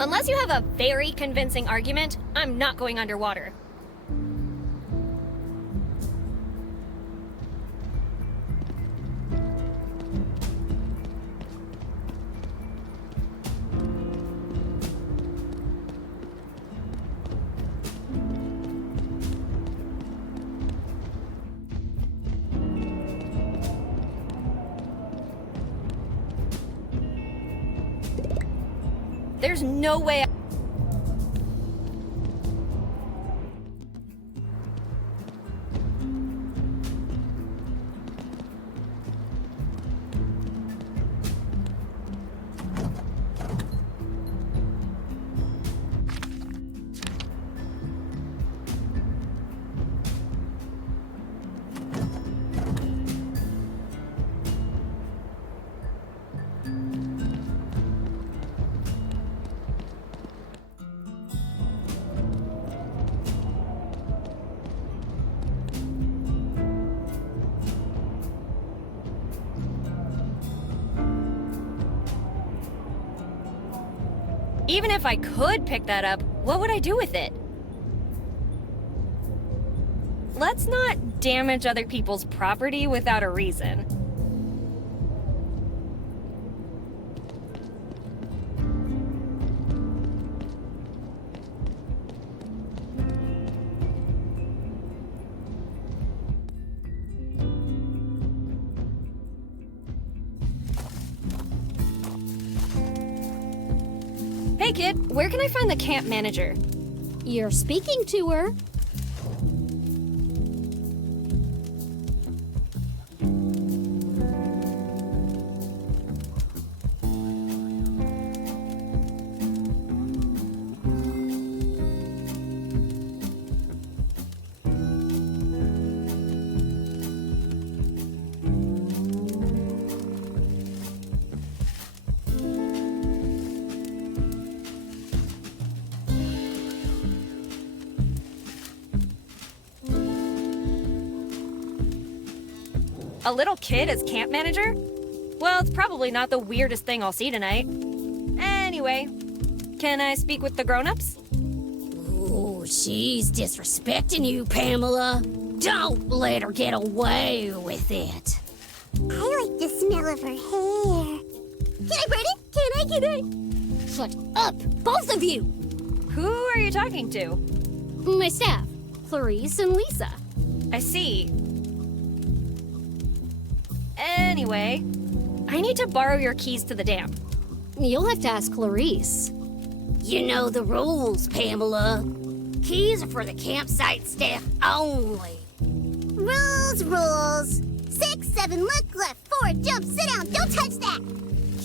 Unless you have a very convincing argument, I'm not going underwater. There's no way. Even if I could pick that up, what would I do with it? Let's not damage other people's property without a reason. Hey kid, where can I find the camp manager? You're speaking to her. A little kid as camp manager? Well, it's probably not the weirdest thing I'll see tonight. Anyway, can I speak with the grown-ups? Ooh, she's disrespecting you, Pamela. Don't let her get away with it. I like the smell of her hair. Can I burn it? Can I? Shut up, both of you! Who are you talking to? My staff, Clarice and Lisa. I see. Anyway, I need to borrow your keys to the dam. You'll have to ask Clarice. You know the rules, Pamela. Keys are for the campsite staff only. Rules. 6, 7, look left, 4, jump, sit down, don't touch that.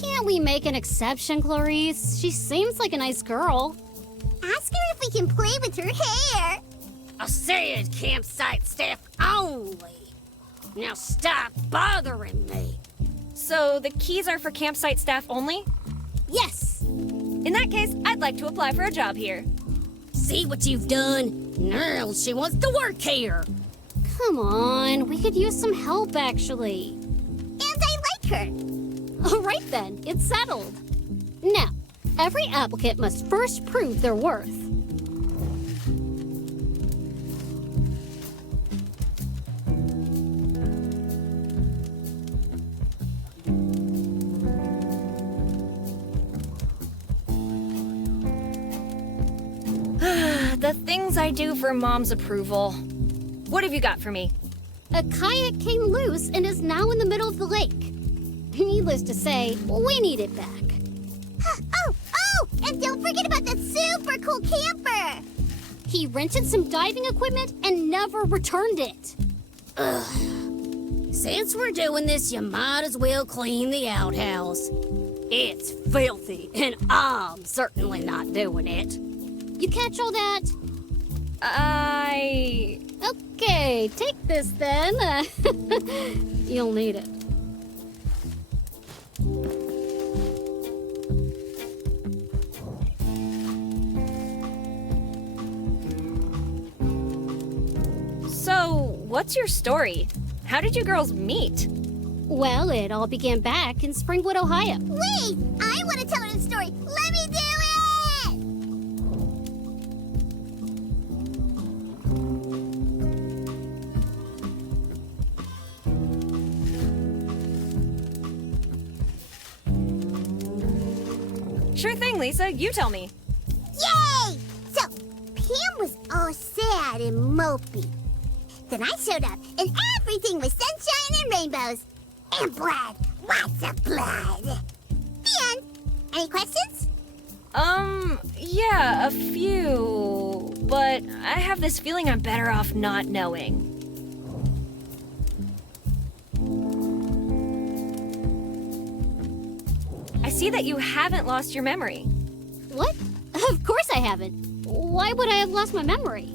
Can't we make an exception, Clarice? She seems like a nice girl. Ask her if we can play with her hair. I said campsite staff only. Now stop bothering me. So the keys are for campsite staff only? Yes. In that case, I'd like to apply for a job here. See what you've done? Now she wants to work here. Come on, we could use some help, actually. And I like her. All right then, it's settled. Now, every applicant must first prove their worth. The things I do for Mom's approval. What have you got for me? A kayak came loose and is now in the middle of the lake. Needless to say, we need it back. Oh, and don't forget about that super cool camper. He rented some diving equipment and never returned it. Since we're doing this, you might as well clean the outhouse. It's filthy, and I'm certainly not doing it. You catch all that? Okay, take this then. You'll need it. So, what's your story? How did you girls meet? Well, it all began back in Springwood, Ohio. Wait, I want to tell her the story. Let me do it. Sure thing, Lisa. You tell me. Yay! So, Pam was all sad and mopey. Then I showed up, and everything was sunshine and rainbows. And blood. Lots of blood. The end. Any questions? Yeah, a few. But I have this feeling I'm better off not knowing. I see that you haven't lost your memory. What? Of course I haven't. Why would I have lost my memory?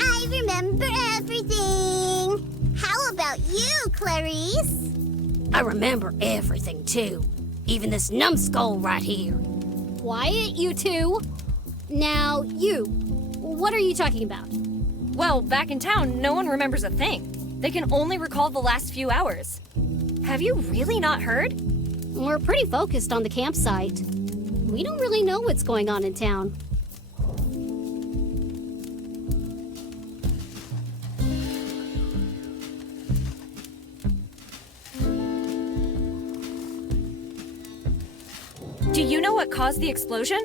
I remember everything. How about you, Clarice? I remember everything, too. Even this numbskull right here. Quiet, you two. Now, you. What are you talking about? Well, back in town, no one remembers a thing. They can only recall the last few hours. Have you really not heard? We're pretty focused on the campsite. We don't really know what's going on in town. Do you know what caused the explosion?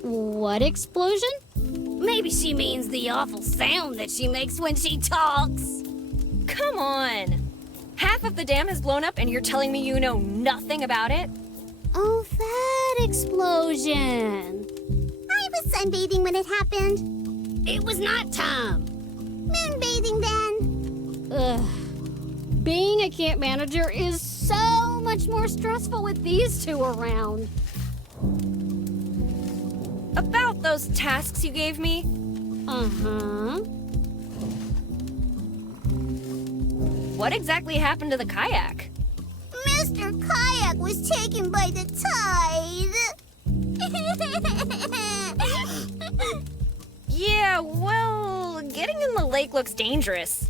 What explosion? Maybe she means the awful sound that she makes when she talks. Come on! Half of the dam has blown up and you're telling me you know nothing about it? Oh, that explosion. I was sunbathing when it happened. It was nighttime. Moonbathing then. Ugh. Being a camp manager is so much more stressful with these two around. About those tasks you gave me? Uh-huh. What exactly happened to the kayak? Mr. Kayak was taken by the tide. Yeah, well, getting in the lake looks dangerous.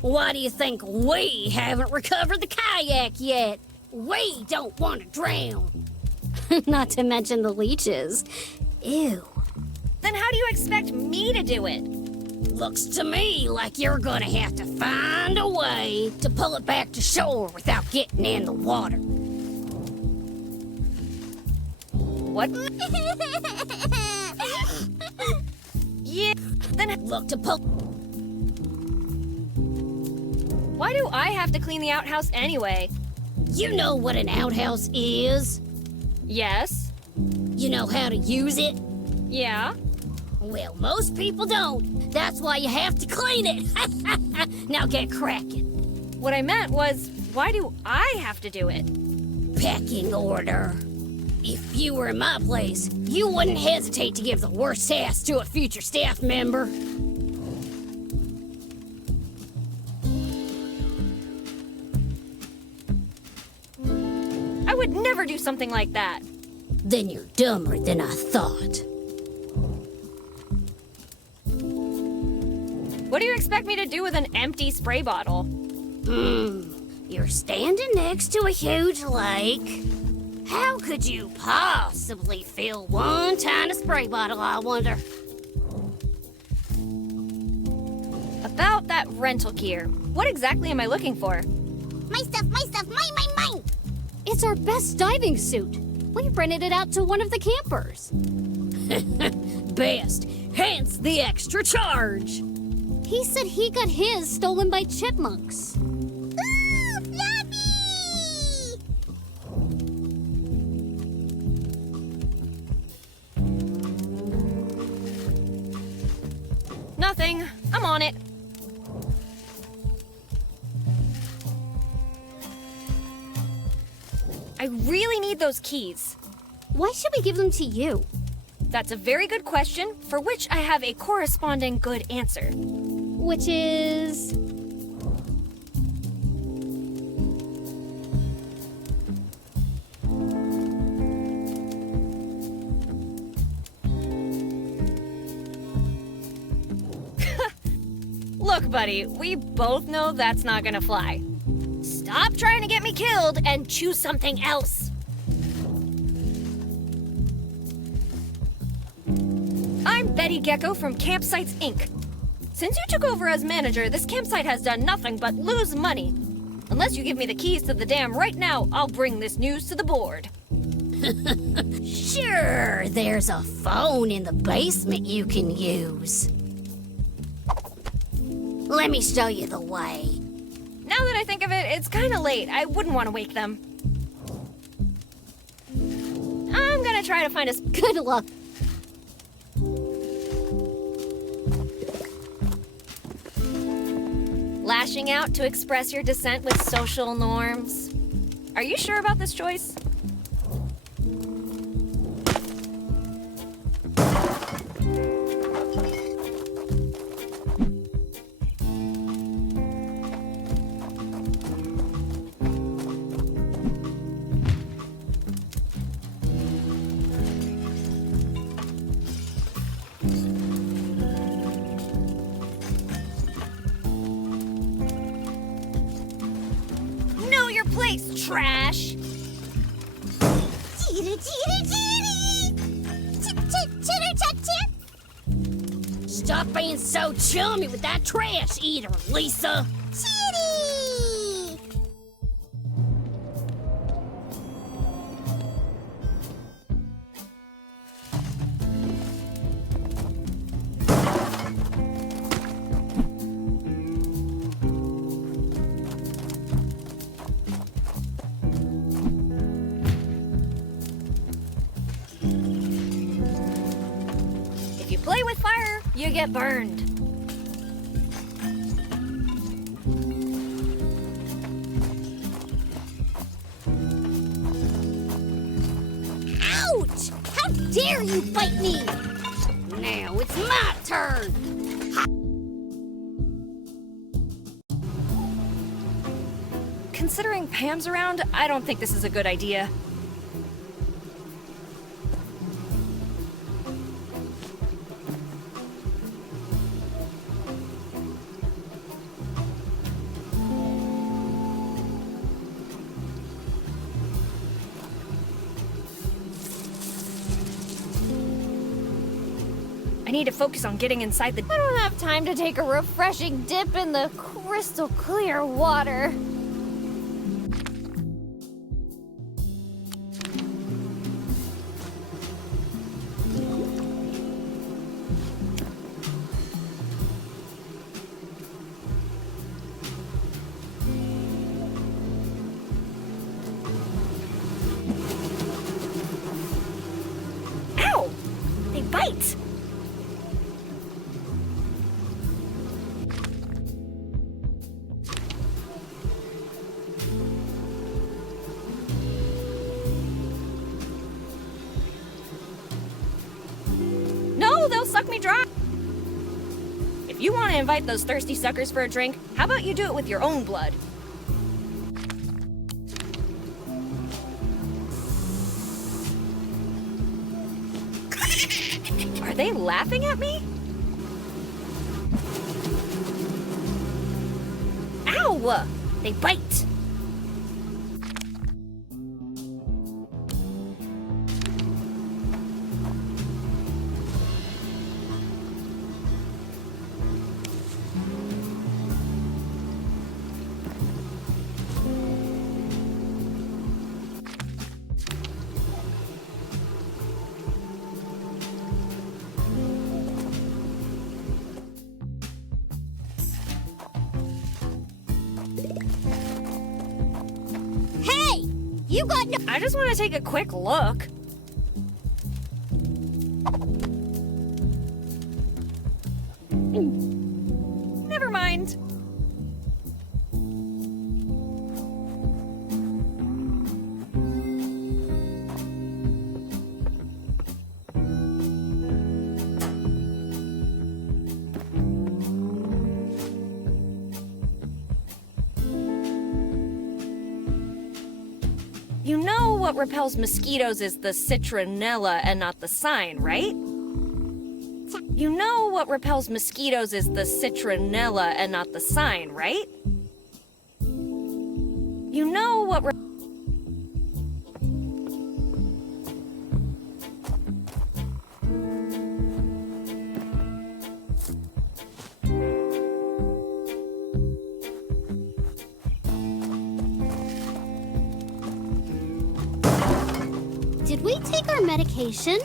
Why do you think we haven't recovered the kayak yet? We don't want to drown. Not to mention the leeches. Ew. Then how do you expect me to do it? Looks to me like you're gonna have to find a way to pull it back to shore without getting in the water. What? Yeah, then Look to pull. why do I have to clean the outhouse anyway? You know what an outhouse is? Yes. You know how to use it? Yeah. Well, most people don't. That's why you have to clean it. Now get cracking. What I meant was, why do I have to do it? Pecking order. If you were in my place, you wouldn't hesitate to give the worst task to a future staff member. I would never do something like that. Then you're dumber than I thought. What do you expect me to do with an empty spray bottle? You're standing next to a huge lake. How could you possibly fill one tiny spray bottle, I wonder? About that rental gear, what exactly am I looking for? My stuff, mine. It's our best diving suit. We rented it out to one of the campers. Best, hence the extra charge. He said he got his stolen by chipmunks. Ooh, Fluffy! Nothing. I'm on it. I really need those keys. Why should we give them to you? That's a very good question, for which I have a corresponding good answer. Which is... Look, buddy, we both know that's not gonna fly. Stop trying to get me killed and choose something else. I'm Betty Gecko from Campsites Inc. Since you took over as manager, this campsite has done nothing but lose money. Unless you give me the keys to the dam right now, I'll bring this news to the board. Sure, there's a phone in the basement you can use. Let me show you the way. Now that I think of it, it's kind of late. I wouldn't want to wake them. I'm gonna try to find a... Good luck. Lashing out to express your dissent with social norms. Are you sure about this choice? Know your place, trash! Cheater, cheater, cheater! Chitter, chat, chit! Stop being so chummy with that trash eater, Lisa. Chitty! If you play with fire, you get burned. Ouch! How dare you bite me! Now it's my turn. Considering Pam's around, I don't think this is a good idea. I need to focus on getting inside the... I don't have time to take a refreshing dip in the crystal clear water. Ow! They bite! No, they'll suck me dry! If you want to invite those thirsty suckers for a drink, how about you do it with your own blood? Are they laughing at me? Ow! They bite! Hey! You got no... I just want to take a quick look. Never mind. You know what repels mosquitoes is the citronella and not the sign, right? You know what repels mosquitoes is the citronella and not the sign, right? You know what Did take our medication.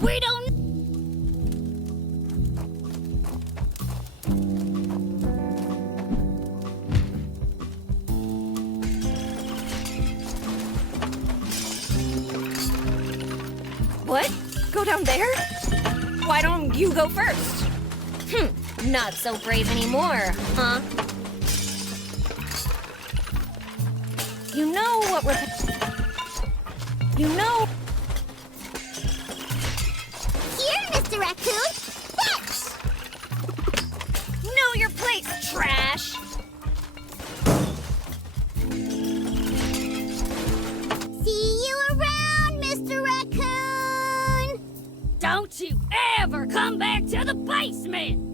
We don't. What? Go down there? Why don't you go first? Not so brave anymore, huh? You know what You know... Here, Mr. Raccoon. Fetch! Know your place, trash! See you around, Mr. Raccoon! Don't you ever come back to the basement!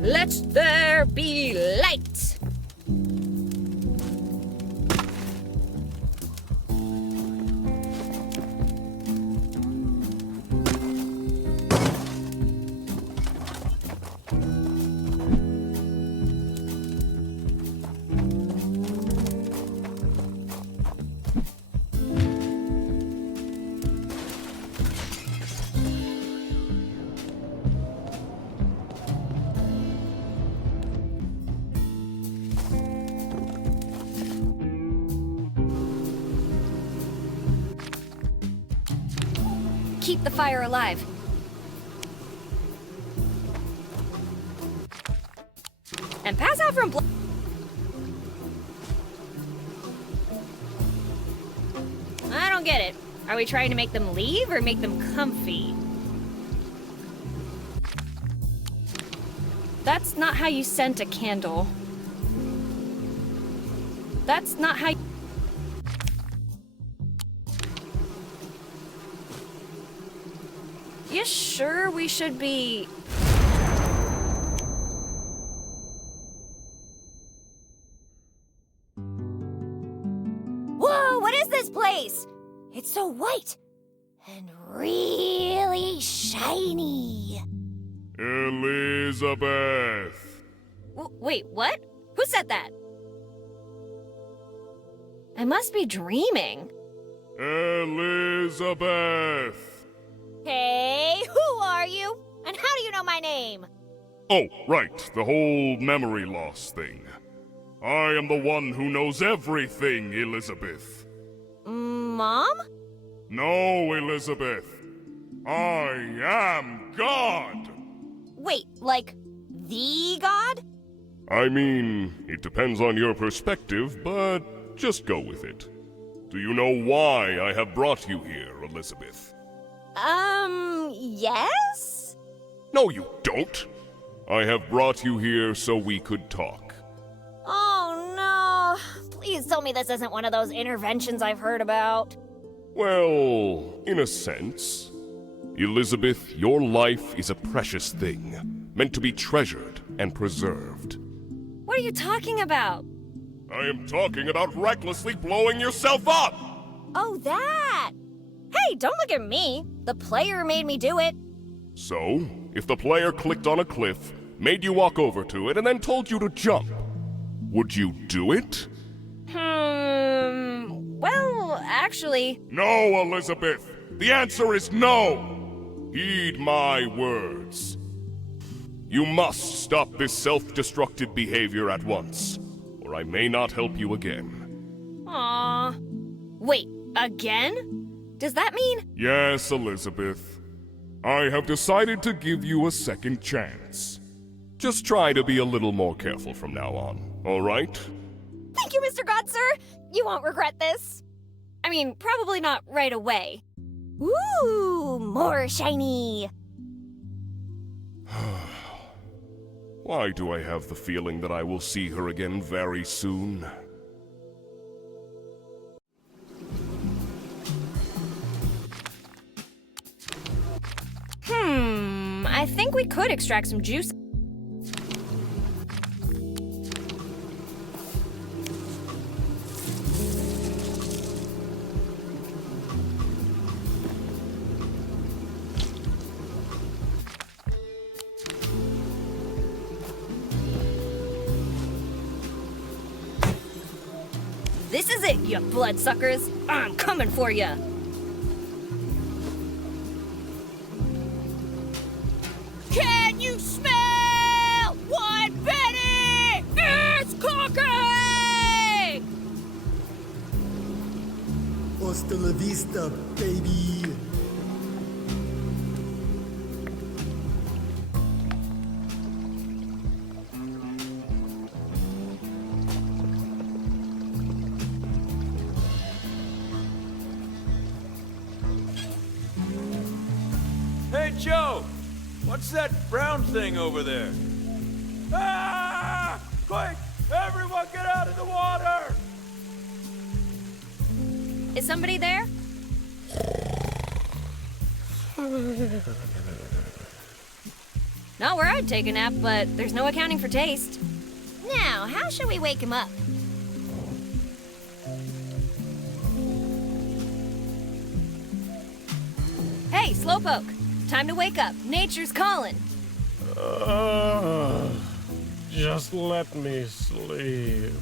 Let there be light! Keep the fire alive. And pass out from I don't get it. Are we trying to make them leave or make them comfy? That's not how you scent a candle. That's not how You sure we should be... Whoa, what is this place? It's so white and really shiny. Elizabeth! Wait, what? Who said that? I must be dreaming. Elizabeth! Hey, who are you? And how do you know my name? Oh, right, the whole memory loss thing. I am the one who knows everything, Elizabeth. Mom? No, Elizabeth. I am God! Wait, like the god? I mean, it depends on your perspective, but just go with it. Do you know why I have brought you here, Elizabeth? Yes? No, you don't. I have brought you here so we could talk. Oh no. Please tell me this isn't one of those interventions I've heard about. Well, in a sense. Elizabeth, your life is a precious thing, meant to be treasured and preserved. What are you talking about? I am talking about recklessly blowing yourself up! Oh, that! Hey, don't look at me. The player made me do it. So, if the player clicked on a cliff, made you walk over to it, and then told you to jump, would you do it? Well, actually... No, Elizabeth! The answer is no! Heed my words. You must stop this self-destructive behavior at once, or I may not help you again. Aww. Wait, again? Does that mean... Yes, Elizabeth. I have decided to give you a second chance. Just try to be a little more careful from now on, all right? Thank you, Mr. God, sir. You won't regret this. I mean, probably not right away. Ooh, more shiny. Why do I have the feeling that I will see her again very soon? I think we could extract some juice. you bloodsuckers. I'm coming for you. Can you smell what Betty is cooking? Hasta la vista, baby. Hey, Joe! What's that brown thing over there? Ah! Quick! Everyone get out of the water! Is somebody there? Not where I'd take a nap, but there's no accounting for taste. Now, how shall we wake him up? Hey, Slowpoke. Time to wake up. Nature's calling. Just let me sleep.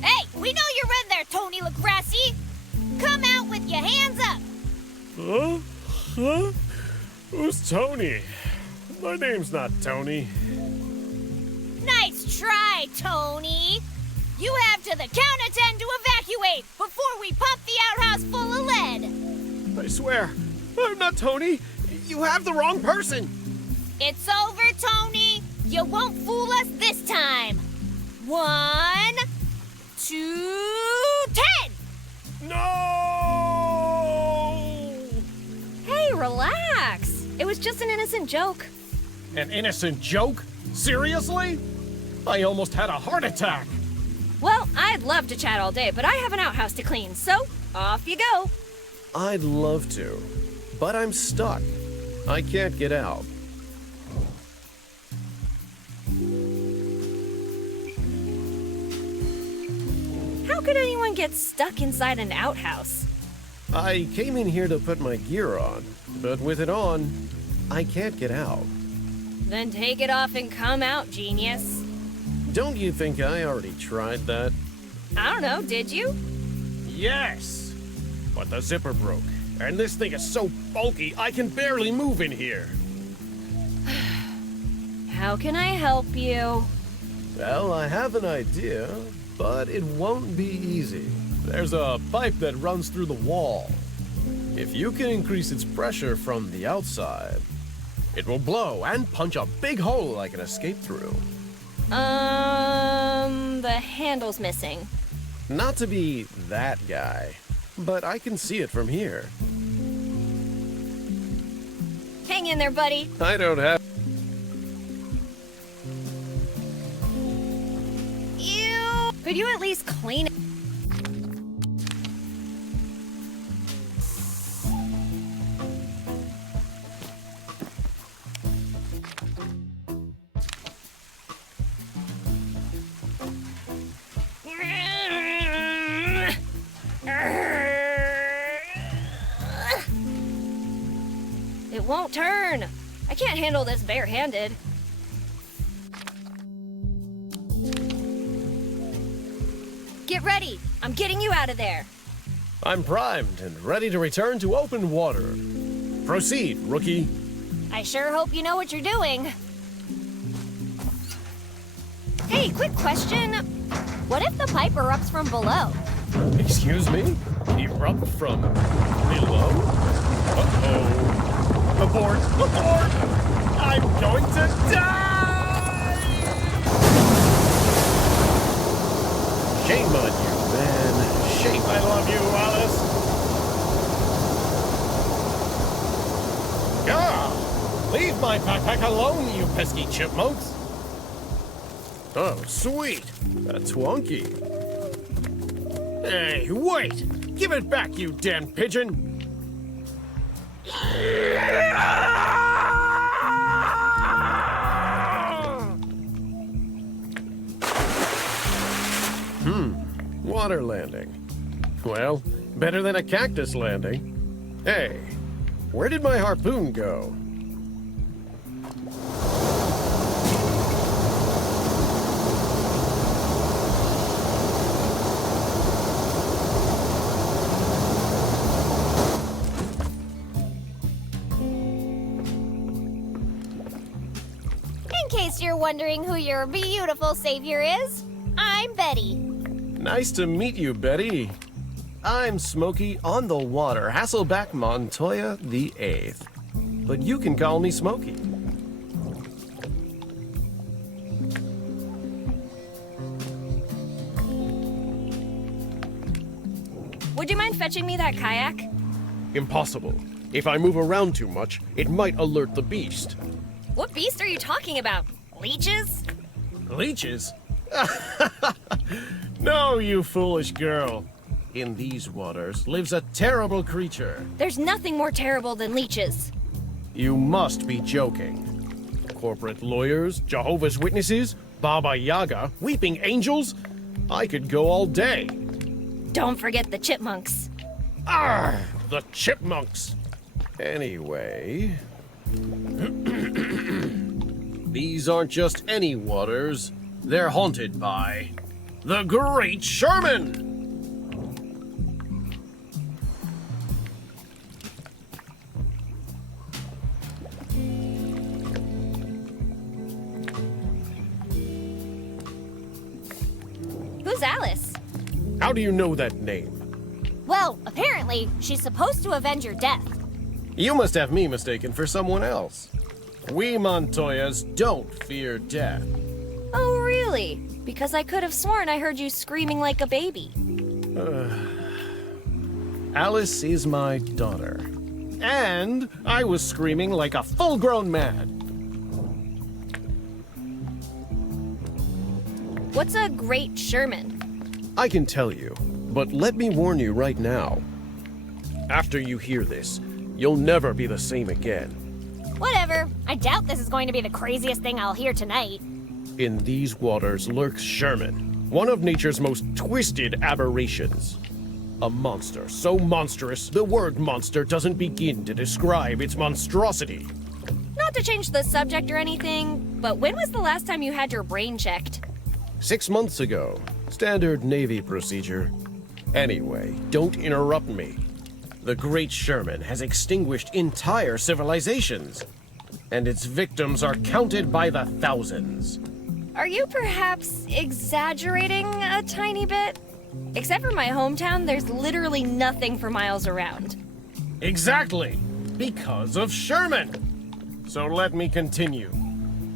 Hey, we know you're in there, Tony LaGrassi! Come out with your hands up! Huh? Huh? Who's Tony? My name's not Tony. Nice try, Tony! You have to the count of 10 to evacuate before we pump the outhouse full of lead! I swear, I'm not Tony. You have the wrong person. It's over, Tony! You won't fool us this time! 1, 2, 10! No! Hey, relax. It was just an innocent joke. An innocent joke? Seriously? I almost had a heart attack. Well, I'd love to chat all day, but I have an outhouse to clean, so off you go. I'd love to, but I'm stuck. I can't get out. How could anyone get stuck inside an outhouse? I came in here to put my gear on, but with it on, I can't get out. Then take it off and come out, genius. Don't you think I already tried that? I don't know, did you? Yes, but the zipper broke, and this thing is so bulky I can barely move in here. How can I help you? Well, I have an idea, but it won't be easy. There's a pipe that runs through the wall. If you can increase its pressure from the outside, It will blow and punch a big hole I can escape through. The handle's missing. not to be that guy, but I can see it from here. Hang in there, buddy. I don't have... Ew! Could you at least clean it? It won't turn. I can't handle this barehanded. Get ready. I'm getting you out of there. I'm primed and ready to return to open water. Proceed, rookie. I sure hope you know what you're doing. Hey, quick question. What if the pipe erupts from below? Excuse me? Erupt from below? Uh-oh. Abort! Abort! I'm going to die! Shame on you, man. Shame. I love you, Alice. Gah! Leave my backpack alone, you pesky chipmunks. Oh, sweet. A Twonky. Hey, wait! Give it back, you damn pigeon! Water landing. Well, better than a cactus landing. Hey, where did my harpoon go? wondering who your beautiful savior is, I'm Betty. Nice to meet you, Betty. I'm Smokey on the Water, Hasselback Montoya the 8th. But you can call me Smokey. Would you mind fetching me that kayak? Impossible. If I move around too much, it might alert the beast. What beast are you talking about? Leeches? Leeches? No, you foolish girl. In these waters lives a terrible creature. There's nothing more terrible than leeches. You must be joking. Corporate lawyers, Jehovah's Witnesses, Baba Yaga, weeping angels? I could go all day. Don't forget the chipmunks. Arr! The chipmunks! Anyway... These aren't just any waters. They're haunted by... the Great Sherman! Who's Alice? How do you know that name? Well, apparently, she's supposed to avenge your death. You must have me mistaken for someone else. We Montoyas don't fear death. Oh, really? Because I could have sworn I heard you screaming like a baby. Alice is my daughter. And I was screaming like a full-grown man. What's a Great Sherman? I can tell you, but let me warn you right now. After you hear this, you'll never be the same again. Whatever. I doubt this is going to be the craziest thing I'll hear tonight. In these waters lurks Sherman, one of nature's most twisted aberrations. A monster so monstrous, the word monster doesn't begin to describe its monstrosity. Not to change the subject or anything, but when was the last time you had your brain checked? 6 months ago. Standard Navy procedure. Anyway, don't interrupt me. The Great Sherman has extinguished entire civilizations, and its victims are counted by the thousands. Are you perhaps exaggerating a tiny bit? Except for my hometown, there's literally nothing for miles around. Exactly! Because of Sherman! So let me continue.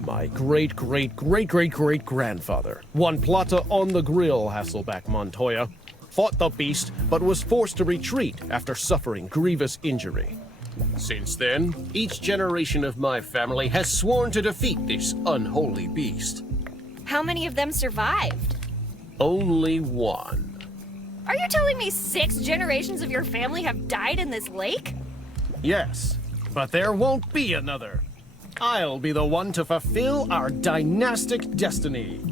My great-great-great-great-great-grandfather, Juan Plata on the Grill Hasselback Montoya, fought the beast but was forced to retreat after suffering grievous injury. Since then, each generation of my family has sworn to defeat this unholy beast. How many of them survived? Only one. Are you telling me 6 generations of your family have died in this lake? Yes, but there won't be another. I'll be the one to fulfill our dynastic destiny.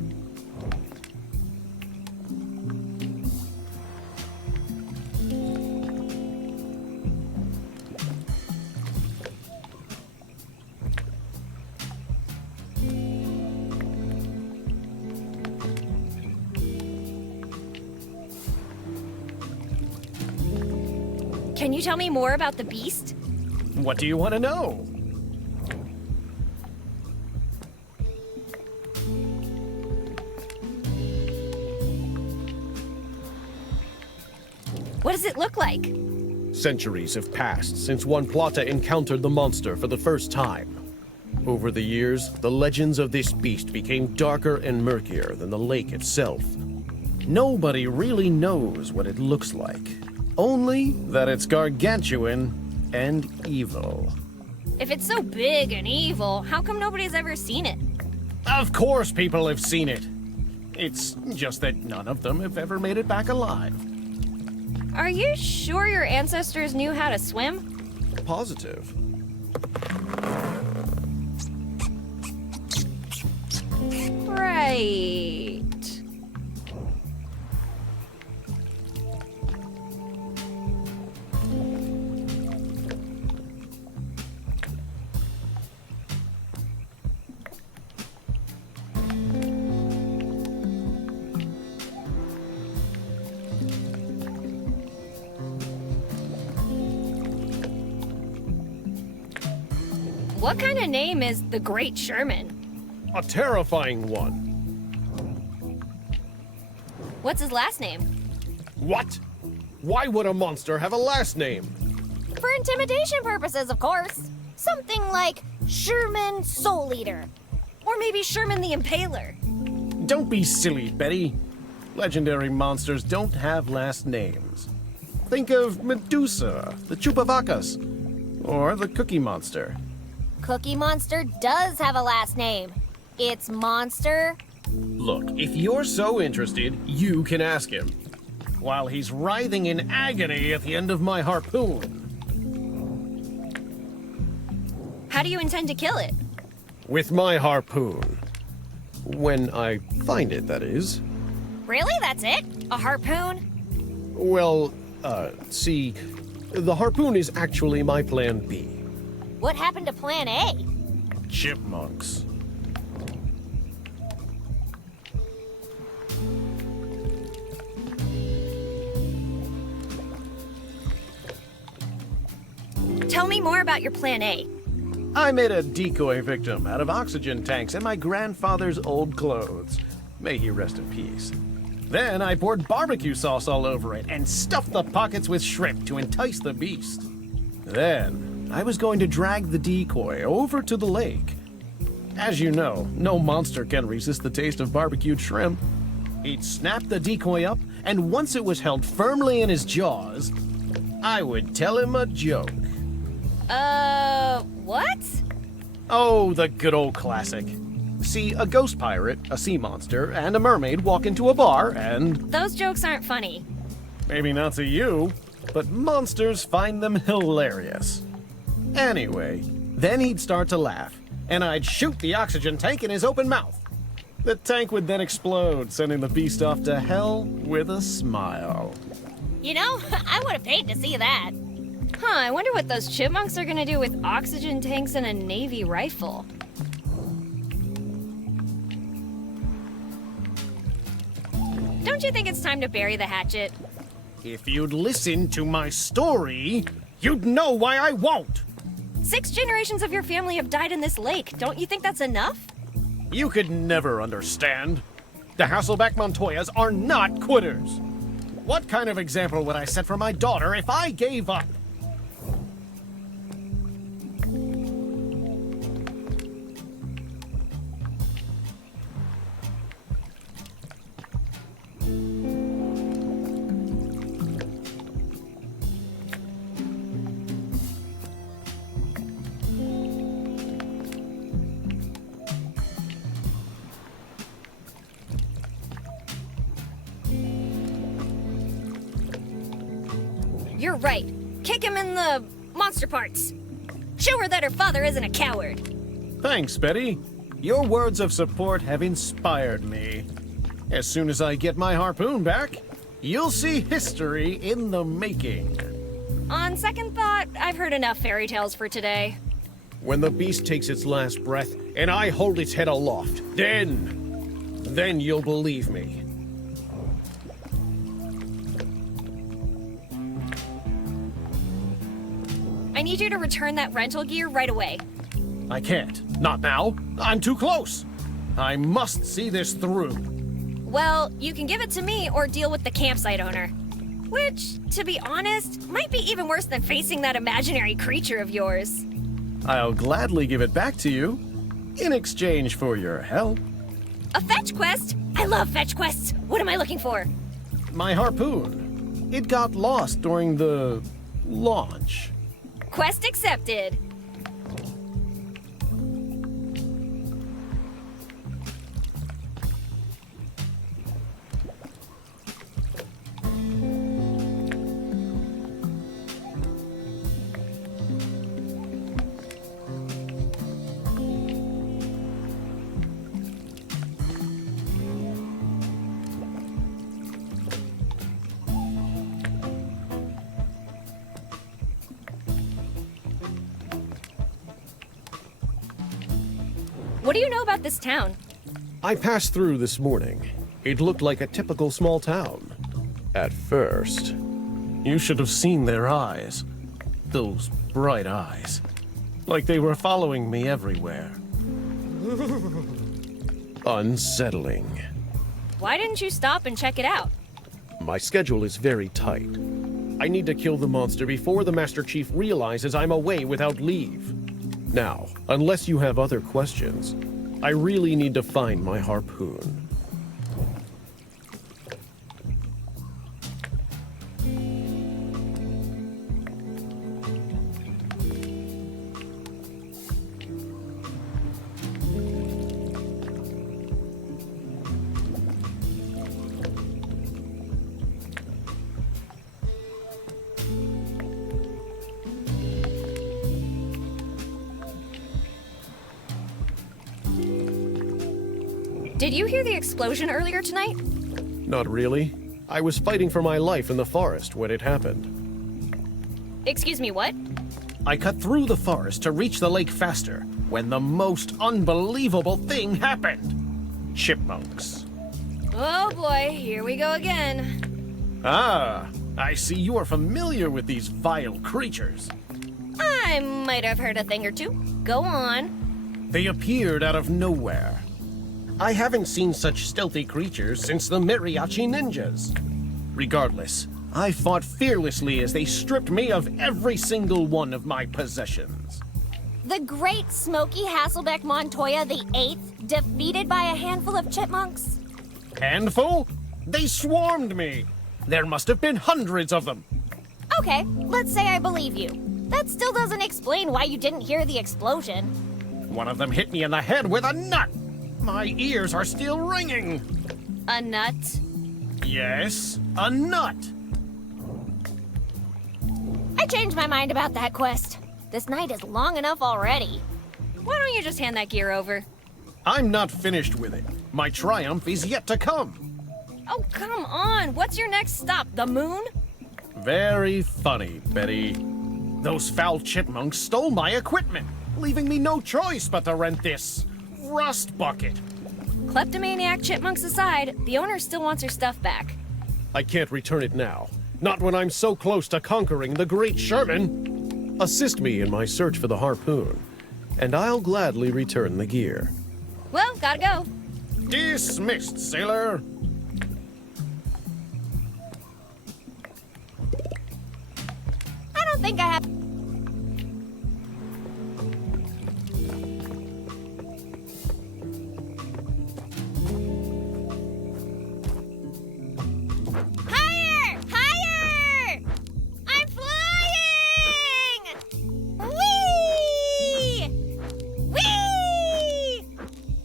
Can you tell me more about the beast? What do you want to know? What does it look like? Centuries have passed since Juan Plata encountered the monster for the first time. Over the years, the legends of this beast became darker and murkier than the lake itself. Nobody really knows what it looks like, only that it's gargantuan and evil. If it's so big and evil, how come nobody's ever seen it? Of course people have seen it. It's just that none of them have ever made it back alive. Are you sure your ancestors knew how to swim? Positive. Right. What kind of name is the Great Sherman? A terrifying one. What's his last name? What? Why would a monster have a last name? For intimidation purposes, of course. Something like Sherman Soul Eater. Or maybe Sherman the Impaler. Don't be silly, Betty. Legendary monsters don't have last names. Think of Medusa, the Chupavacas, or the Cookie Monster. Cookie Monster does have a last name. It's Monster. Look, if you're so interested, you can ask him. While he's writhing in agony at the end of my harpoon. How do you intend to kill it? With my harpoon. When I find it, that is. Really? That's it? A harpoon? Well, see, the harpoon is actually my plan B. What happened to Plan A? Chipmunks. Tell me more about your Plan A. I made a decoy victim out of oxygen tanks and my grandfather's old clothes. May he rest in peace. Then I poured barbecue sauce all over it and stuffed the pockets with shrimp to entice the beast. Then I was going to drag the decoy over to the lake. As you know, no monster can resist the taste of barbecued shrimp. He'd snap the decoy up, and once it was held firmly in his jaws, I would tell him a joke. What? Oh, the good old classic. See, a ghost pirate, a sea monster, and a mermaid walk into a bar, and... Those jokes aren't funny. Maybe not to you, but monsters find them hilarious. Anyway, then he'd start to laugh, and I'd shoot the oxygen tank in his open mouth. The tank would then explode, sending the beast off to hell with a smile. You know, I would have paid to see that. Huh, I wonder what those chipmunks are gonna do with oxygen tanks and a Navy rifle. Don't you think it's time to bury the hatchet? If you'd listen to my story, you'd know why I won't. 6 generations of your family have died in this lake. Don't you think that's enough? You could never understand. The Hasselback Montoyas are not quitters. What kind of example would I set for my daughter if I gave up? You're right. Kick him in the monster parts. Show her that her father isn't a coward. Thanks, Betty. Your words of support have inspired me. As soon as I get my harpoon back, you'll see history in the making. On second thought, I've heard enough fairy tales for today. When the beast takes its last breath and I hold its head aloft, then you'll believe me. I need you to return that rental gear right away. I can't. Not now. I'm too close. I must see this through. Well, you can give it to me or deal with the campsite owner. Which, to be honest, might be even worse than facing that imaginary creature of yours. I'll gladly give it back to you in exchange for your help. A fetch quest? I love fetch quests. What am I looking for? My harpoon. It got lost during the launch. Quest accepted. What do you know about this town? I passed through this morning. It looked like a typical small town. At first. You should have seen their eyes. Those bright eyes. Like they were following me everywhere. unsettling. Why didn't you stop and check it out? My schedule is very tight. I need to kill the monster before the Master Chief realizes I'm away without leave. Now, unless you have other questions, I really need to find my harpoon. Did you hear the explosion earlier tonight? Not really. I was fighting for my life in the forest when it happened. Excuse me, what? I cut through the forest to reach the lake faster when the most unbelievable thing happened. Chipmunks. Oh boy, here we go again. Ah, I see you are familiar with these vile creatures. I might have heard a thing or two. Go on. They appeared out of nowhere. I haven't seen such stealthy creatures since the Mariachi Ninjas. Regardless, I fought fearlessly as they stripped me of every single one of my possessions. The great Smokey Hasselbeck Montoya the Eighth, defeated by a handful of chipmunks? Handful? They swarmed me. There must have been hundreds of them. Okay, let's say I believe you. That still doesn't explain why you didn't hear the explosion. One of them hit me in the head with a nut. My ears are still ringing. A nut? Yes, a nut. I changed my mind about that quest. This night is long enough already. Why don't you just hand that gear over? I'm not finished with it. My triumph is yet to come. Oh, come on. What's your next stop? The moon? Very funny, Betty. Those foul chipmunks stole my equipment, leaving me no choice but to rent this rust bucket. Kleptomaniac chipmunks aside, the owner still wants her stuff back. I can't return it now. Not when I'm so close to conquering the Great Sherman. Assist me in my search for the harpoon, and I'll gladly return the gear. Well, gotta go. Dismissed, sailor. I don't think I have... Higher! Higher! I'm flying! Whee! Whee!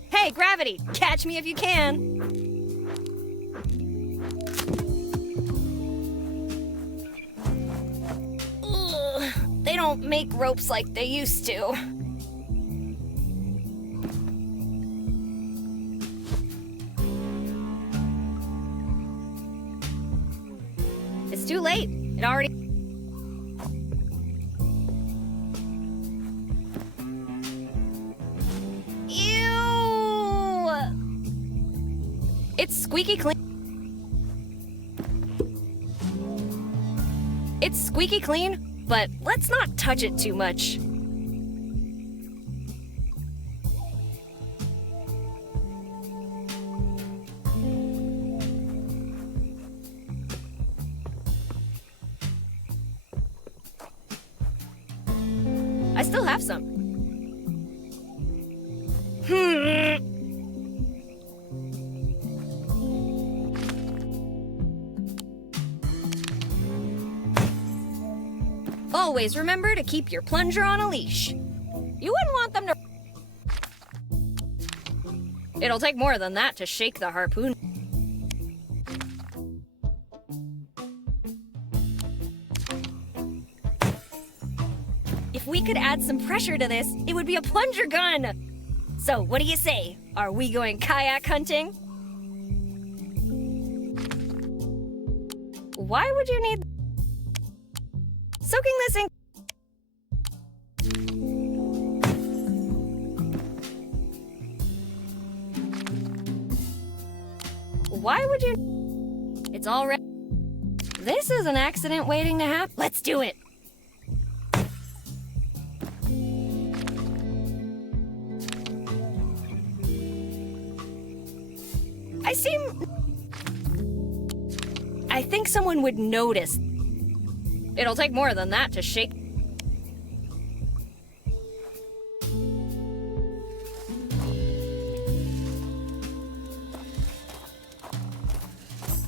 Hey, Gravity, catch me if you can. Ugh, they don't make ropes like they used to. It's too late. It already... Ew! It's squeaky clean. It's squeaky clean, but let's not touch it too much. I still have some. Always remember to keep your plunger on a leash. You wouldn't want them to... It'll take more than that to shake the harpoon. If we could add some pressure to this, it would be a plunger gun. So, what do you say? Are we going kayak hunting? Why would you need... Soaking this in... Why would you... It's already... This is an accident waiting to happen. Let's do it. I think someone would notice. It'll take more than that to shake.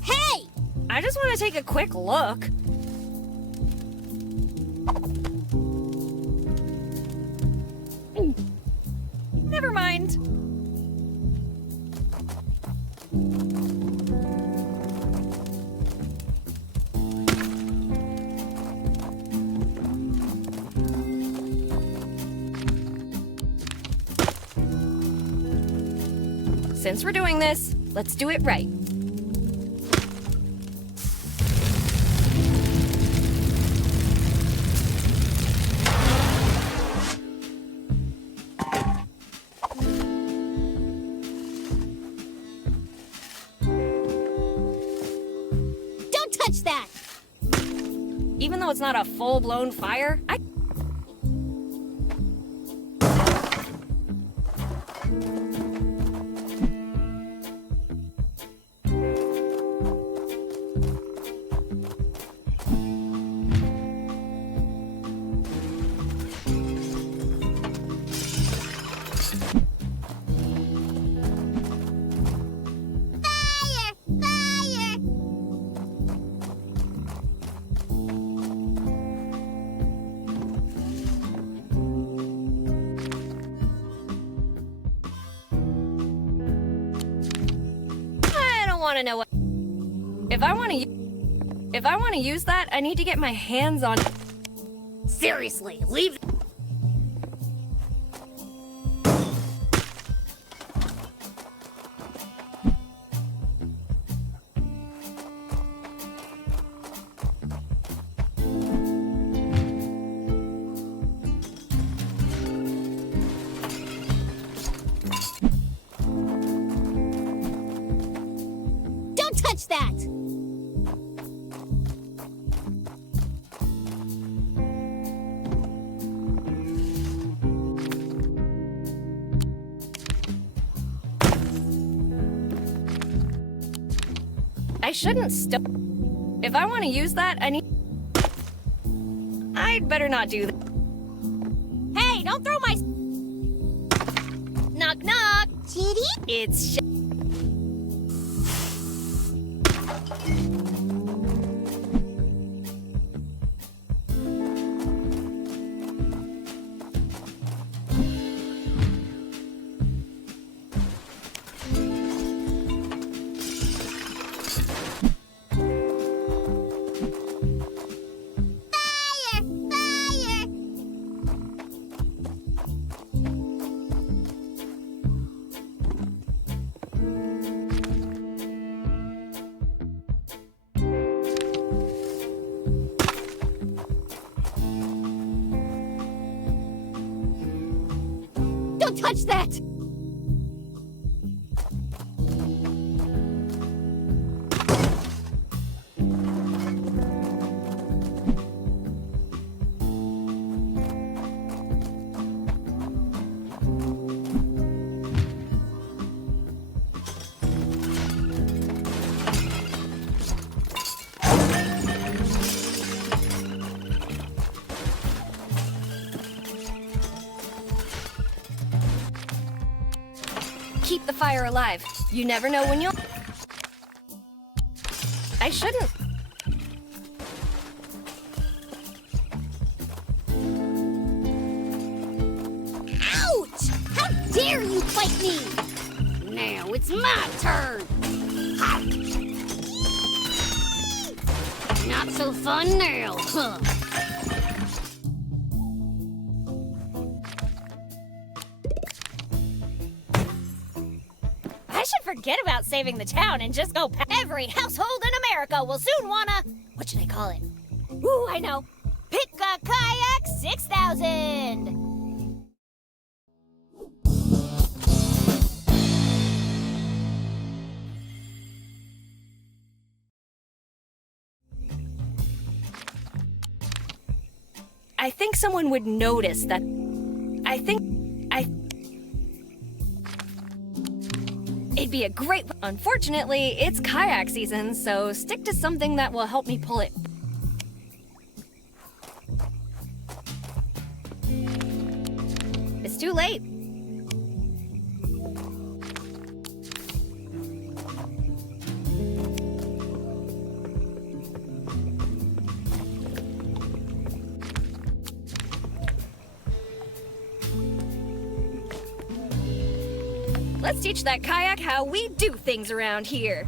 Hey! I just want to take a quick look. Never mind. Since we're doing this, let's do it right. Don't touch that! Even though it's not a full-blown fire, Fire! Fire! I don't want to know what. If I want to use that, I need to get my hands on. Seriously, leave. Don't touch that! I shouldn't stop. If I want to use that, I'd better not do that. Hey, don't throw my... Knock, knock. Chitty? It's. Fire! Fire! Don't touch that! Keep the fire alive. You never know when you'll. I shouldn't. Ouch! How dare you fight me! Now it's my turn! Not so fun now, huh? I should forget about saving the town and just go. Every household in America will soon wanna. What should I call it? Ooh, I know. Pick a Kayak 6000. I think someone would notice that. It'd be a great... Unfortunately, it's kayak season, so stick to something that will help me pull it. It's too late. Let's teach that kayak how we do things around here.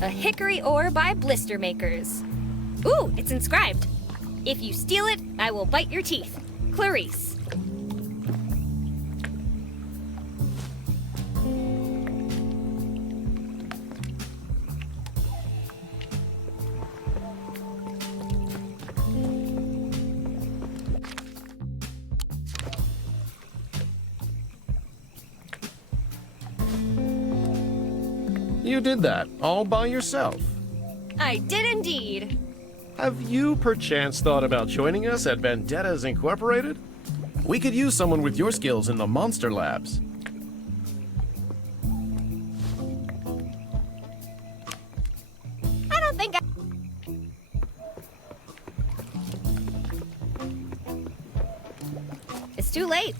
A hickory ore by Blister Makers. Ooh, it's inscribed. If you steal it, I will bite your teeth. Clarice. You did that all by yourself. I did indeed. Have you perchance thought about joining us at Vendettas Incorporated? We could use someone with your skills in the Monster Labs. I don't think It's too late.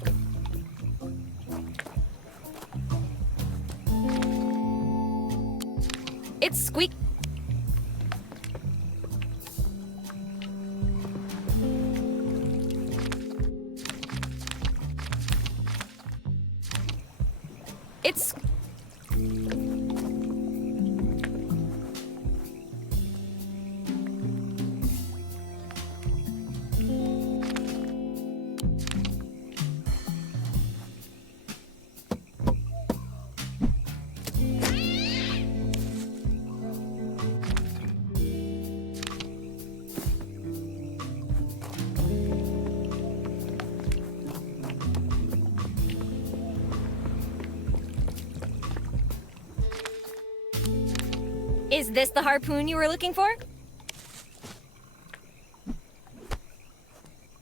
It's squeak. It's... Is this the harpoon you were looking for?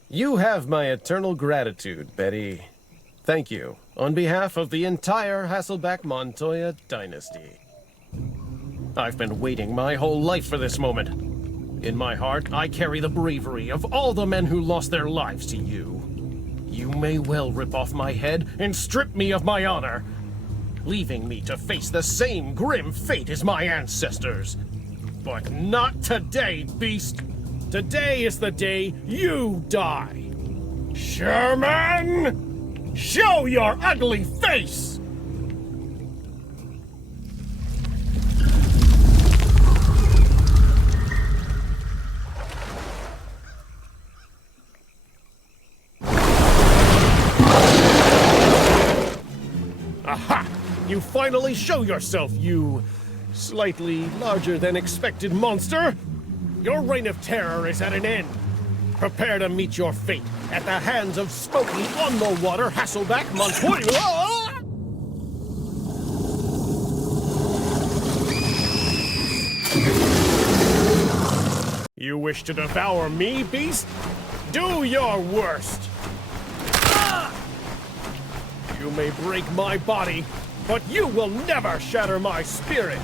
You have my eternal gratitude, Betty. Thank you, on behalf of the entire Hasselback Montoya dynasty. I've been waiting my whole life for this moment. In my heart, I carry the bravery of all the men who lost their lives to you. You may well rip off my head and strip me of my honor, leaving me to face the same grim fate as my ancestors. But not today, beast. Today is the day you die. Sherman! Show your ugly face! Aha! You finally show yourself, you slightly larger than expected monster! Your reign of terror is at an end. Prepare to meet your fate at the hands of Smokey on the water Hasselback Montoya! You wish to devour me, beast? Do your worst! You may break my body, but you will never shatter my spirit!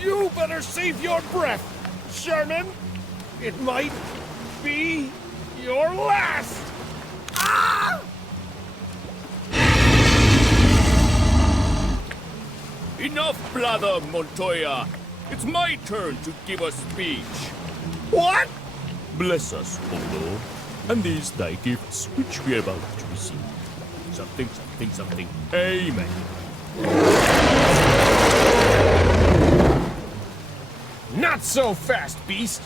You better save your breath, Sherman! It might be your last! Ah! Enough blather, Montoya. It's my turn to give a speech. What? Bless us, Polo, and these thy gifts which we are about to receive. Something, something, something. Amen. Not so fast, beast!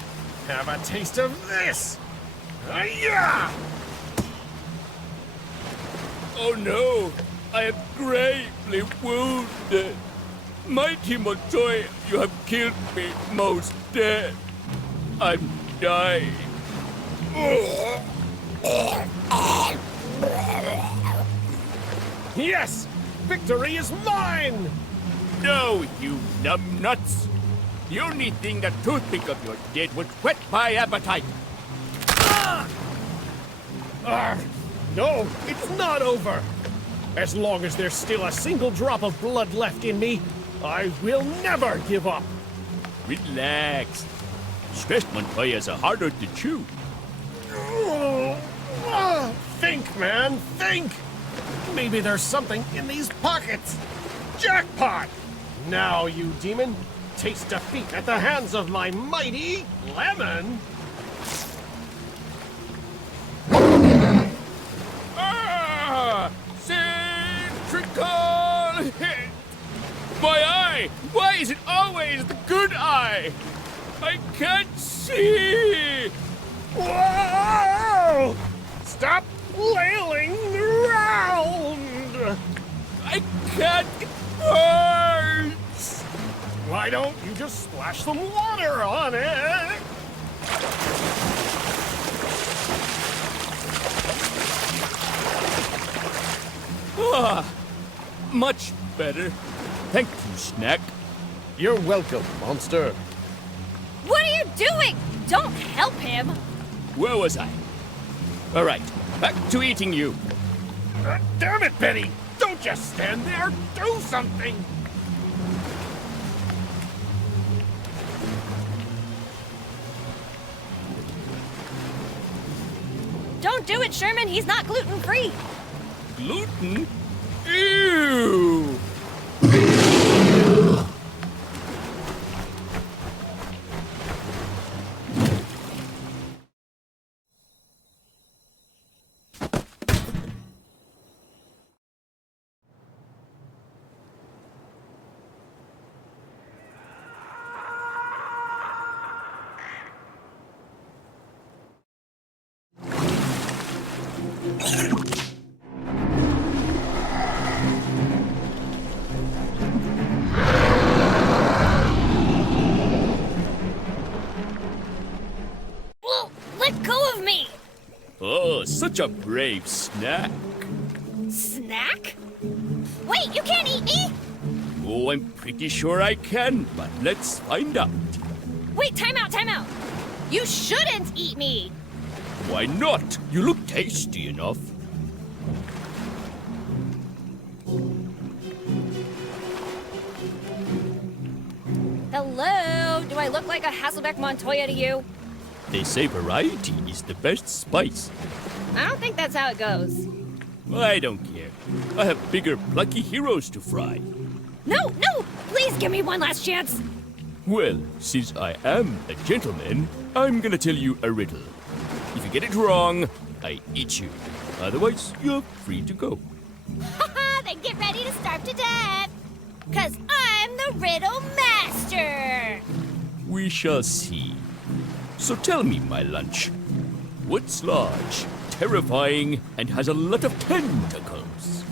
Have a taste of this! Yeah! Oh no! I am gravely wounded. Mighty Montoya, you have killed me most dead. I'm dying. Yes! Victory is mine! No, you numbnuts! The only thing that toothpick of yours did was whet my appetite. No, it's not over! As long as there's still a single drop of blood left in me, I will never give up! Relax. Stressed Montoyas are harder to chew. Think, man, think! Maybe there's something in these pockets! Jackpot! Now, you demon, taste defeat at the hands of my mighty lemon! Ah! Centrical hit! My eye! Why is it always the good eye? I can't see! Whoa! Stop flailing around! I can't! It hurts! Why don't you just splash some water on it? Ah, much better. Thank you, Snack. You're welcome, monster. What are you doing? Don't help him. Where was I? All right, back to eating you. Damn it, Betty! Don't just stand there! Do something! Don't do it, Sherman. He's not gluten-free. Gluten? Ew! Whoa, let go of me. Oh, such a brave Snack. Snack? Wait, you can't eat me? Oh, I'm pretty sure I can, but let's find out. Wait, time out, time out. You shouldn't eat me. Why not? You look tasty enough. Hello? Do I look like a Hasselbeck Montoya to you? They say variety is the best spice. I don't think that's how it goes. I don't care. I have bigger plucky heroes to fry. No, no! Please give me one last chance. Well, since I am a gentleman, I'm gonna tell you a riddle. If you get it wrong, I eat you. Otherwise, you're free to go. Haha, then get ready to starve to death. 'Cause I'm the riddle master. We shall see. So tell me, my lunch, what's large, terrifying, and has a lot of tentacles?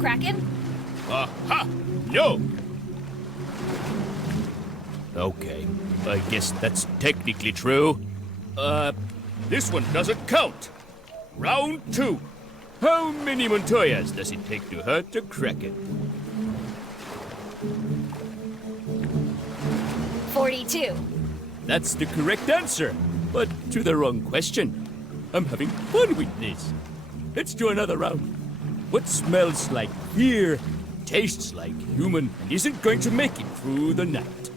Kraken? Aha! No! Okay, I guess that's technically true. This one doesn't count. Round 2. How many Montoyas does it take to hurt a Kraken? 42. That's the correct answer, but to the wrong question. I'm having fun with this. Let's do another round. What smells like fear, tastes like human, and isn't going to make it through the night?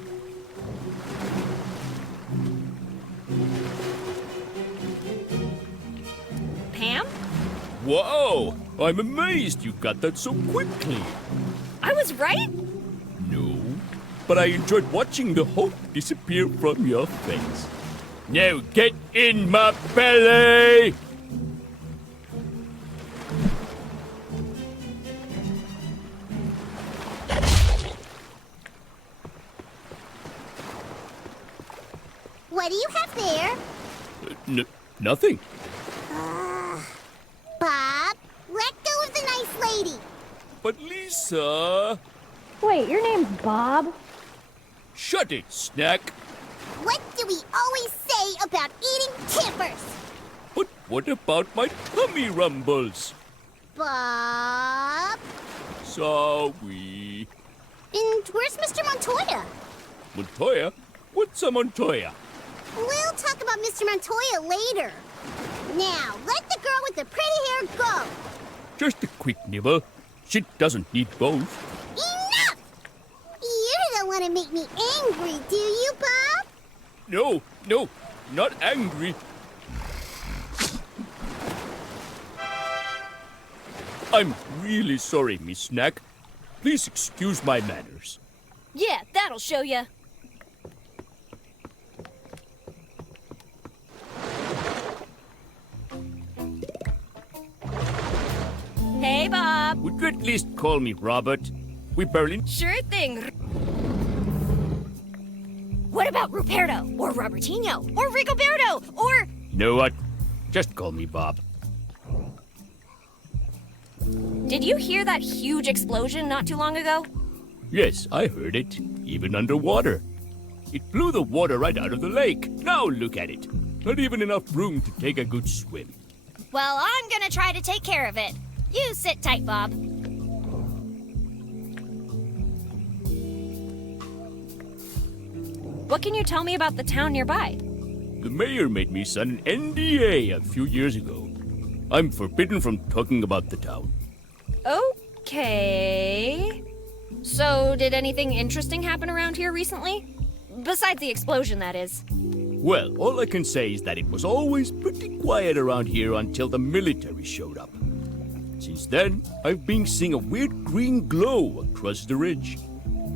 Pam? Whoa! I'm amazed you got that so quickly. I was right? No, but I enjoyed watching the hope disappear from your face. Now get in my belly! What do you have there? Nothing. Bob, let go of the nice lady. But Lisa... Wait, your name's Bob? Shut it, Snack. What do we always say about eating campers? But what about my tummy rumbles? Bob. Sorry. And where's Mr. Montoya? Montoya? What's a Montoya? We'll talk about Mr. Montoya later. Now, let the girl with the pretty hair go. Just a quick nibble. She doesn't need both. Enough! You don't want to make me angry, do you, Bob? No, not angry. I'm really sorry, Miss Snack. Please excuse my manners. Yeah, that'll show ya. Hey, Bob. Would you at least call me Robert? We barely... Sure thing. What about Ruperto? Or Robertinho? Or Rigoberto? Or... Know what? Just call me Bob. Did you hear that huge explosion not too long ago? Yes, I heard it. Even underwater. It blew the water right out of the lake. Now look at it. Not even enough room to take a good swim. Well, I'm gonna try to take care of it. You sit tight, Bob. What can you tell me about the town nearby? The mayor made me sign an NDA a few years ago. I'm forbidden from talking about the town. Okay. So, did anything interesting happen around here recently? Besides the explosion, that is. Well, all I can say is that it was always pretty quiet around here until the military showed up. Since then, I've been seeing a weird green glow across the ridge.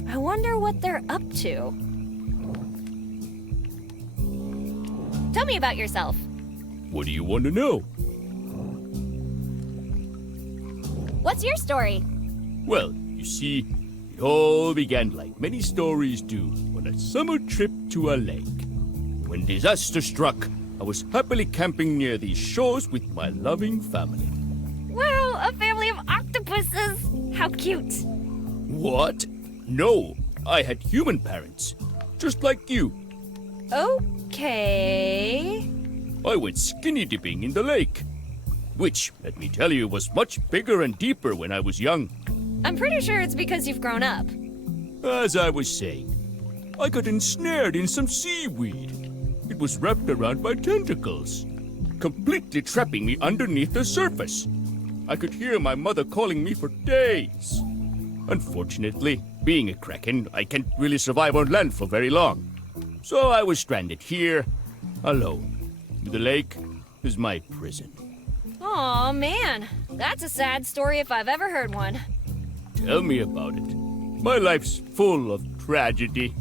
I wonder what they're up to. Tell me about yourself. What do you want to know? What's your story? Well, you see, it all began like many stories do on a summer trip to a lake. When disaster struck, I was happily camping near these shores with my loving family. Wow, a family of octopuses! How cute! What? No, I had human parents, just like you. Okay. I went skinny dipping in the lake, which, let me tell you, was much bigger and deeper when I was young. I'm pretty sure it's because you've grown up. As I was saying, I got ensnared in some seaweed. It was wrapped around my tentacles, completely trapping me underneath the surface. I could hear my mother calling me for days. Unfortunately, being a kraken, I can't really survive on land for very long. So I was stranded here, alone. The lake is my prison. Aw, man. That's a sad story if I've ever heard one. Tell me about it. My life's full of tragedy.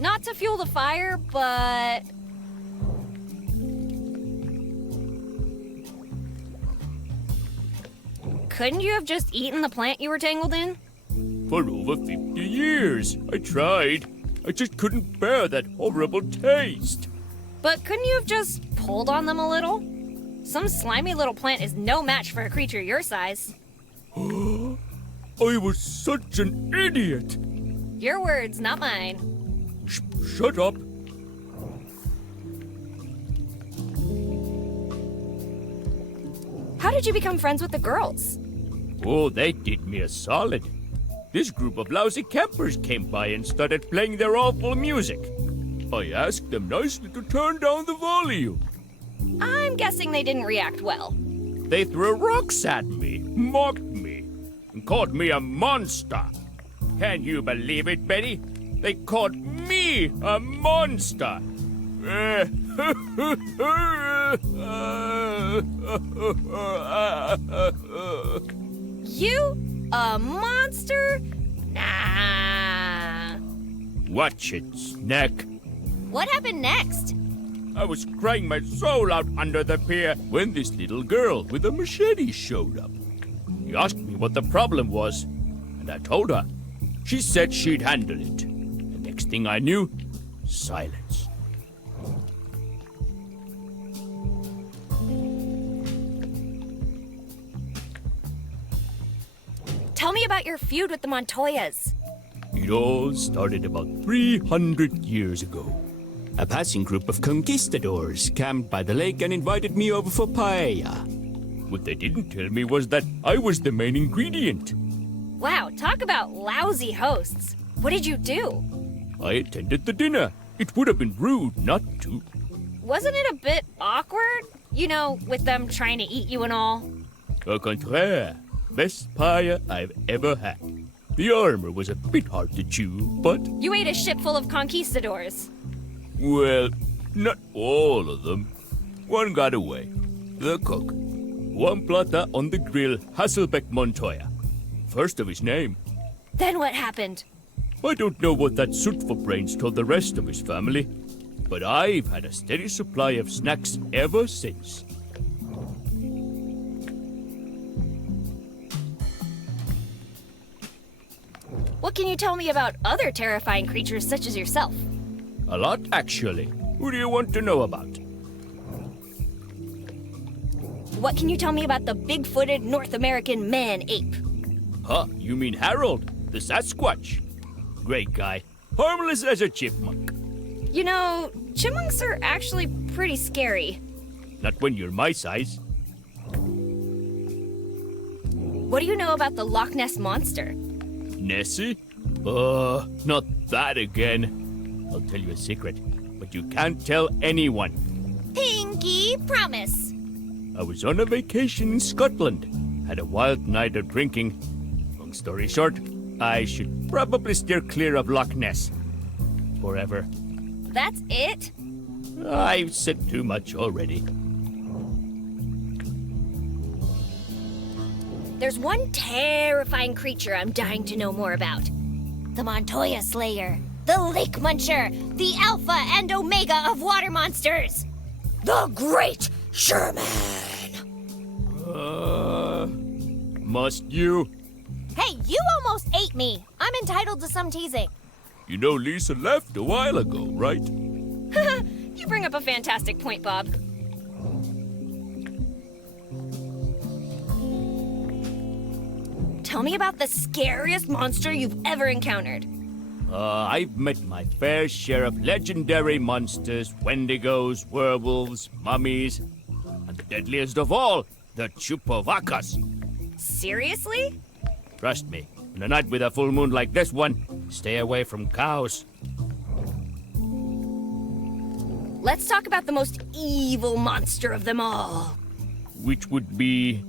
Not to fuel the fire, but... Couldn't you have just eaten the plant you were tangled in? For over 50 years, I tried. I just couldn't bear that horrible taste. But couldn't you have just pulled on them a little? Some slimy little plant is no match for a creature your size. I was such an idiot. Your words, not mine. Shut up. How did you become friends with the girls? Oh, they did me a solid. This group of lousy campers came by and started playing their awful music. I asked them nicely to turn down the volume. I'm guessing they didn't react well. They threw rocks at me, mocked me, and called me a monster. Can you believe it, Betty? They called me a monster. You? A monster? Nah. Watch it, Snack. What happened next? I was crying my soul out under the pier when this little girl with a machete showed up. She asked me what the problem was, and I told her. She said she'd handle it. The next thing I knew, silence. me about your feud with the Montoyas. It all started about 300 years ago. A passing group of conquistadors camped by the lake and invited me over for paella. What they didn't tell me was that I was the main ingredient. Wow, talk about lousy hosts. What did you do? I attended the dinner. It would have been rude not to. Wasn't it a bit awkward? You know, with them trying to eat you and all? Au contraire, best paella I've ever had. The armor was a bit hard to chew, but, You ate a ship full of conquistadors. well, not all of them. One got away. The cook. Juan Plata on the grill, Hasselbeck Montoya. First of his name. Then what happened? I don't know what that soot for brains told the rest of his family, but I've had a steady supply of snacks ever since. What can you tell me about other terrifying creatures such as yourself? A lot, actually. Who do you want to know about? What can you tell me about the big-footed North American man-ape? Huh, you mean Harold, the Sasquatch? Great guy. Harmless as a chipmunk. You know, chipmunks are actually pretty scary. Not when you're my size. What do you know about the Loch Ness Monster? Nessie? Not that again. I'll tell you a secret, but you can't tell anyone. Pinky promise. I was on a vacation in Scotland. Had a wild night of drinking. Long story short, I should probably steer clear of Loch Ness. Forever. That's it? I've said too much already. There's one terrifying creature I'm dying to know more about. The Montoya Slayer. The Lake Muncher. The Alpha and Omega of water monsters. The Great Sherman. Must you? Hey, you almost ate me. I'm entitled to some teasing. You know Lisa left a while ago, right? You bring up a fantastic point, Bob. Tell me about the scariest monster you've ever encountered. I've met my fair share of legendary monsters, wendigos, werewolves, mummies, and the deadliest of all, the Chupacabras. Seriously? Trust me, on a night with a full moon like this one, stay away from cows. Let's talk about the most evil monster of them all. Which would be...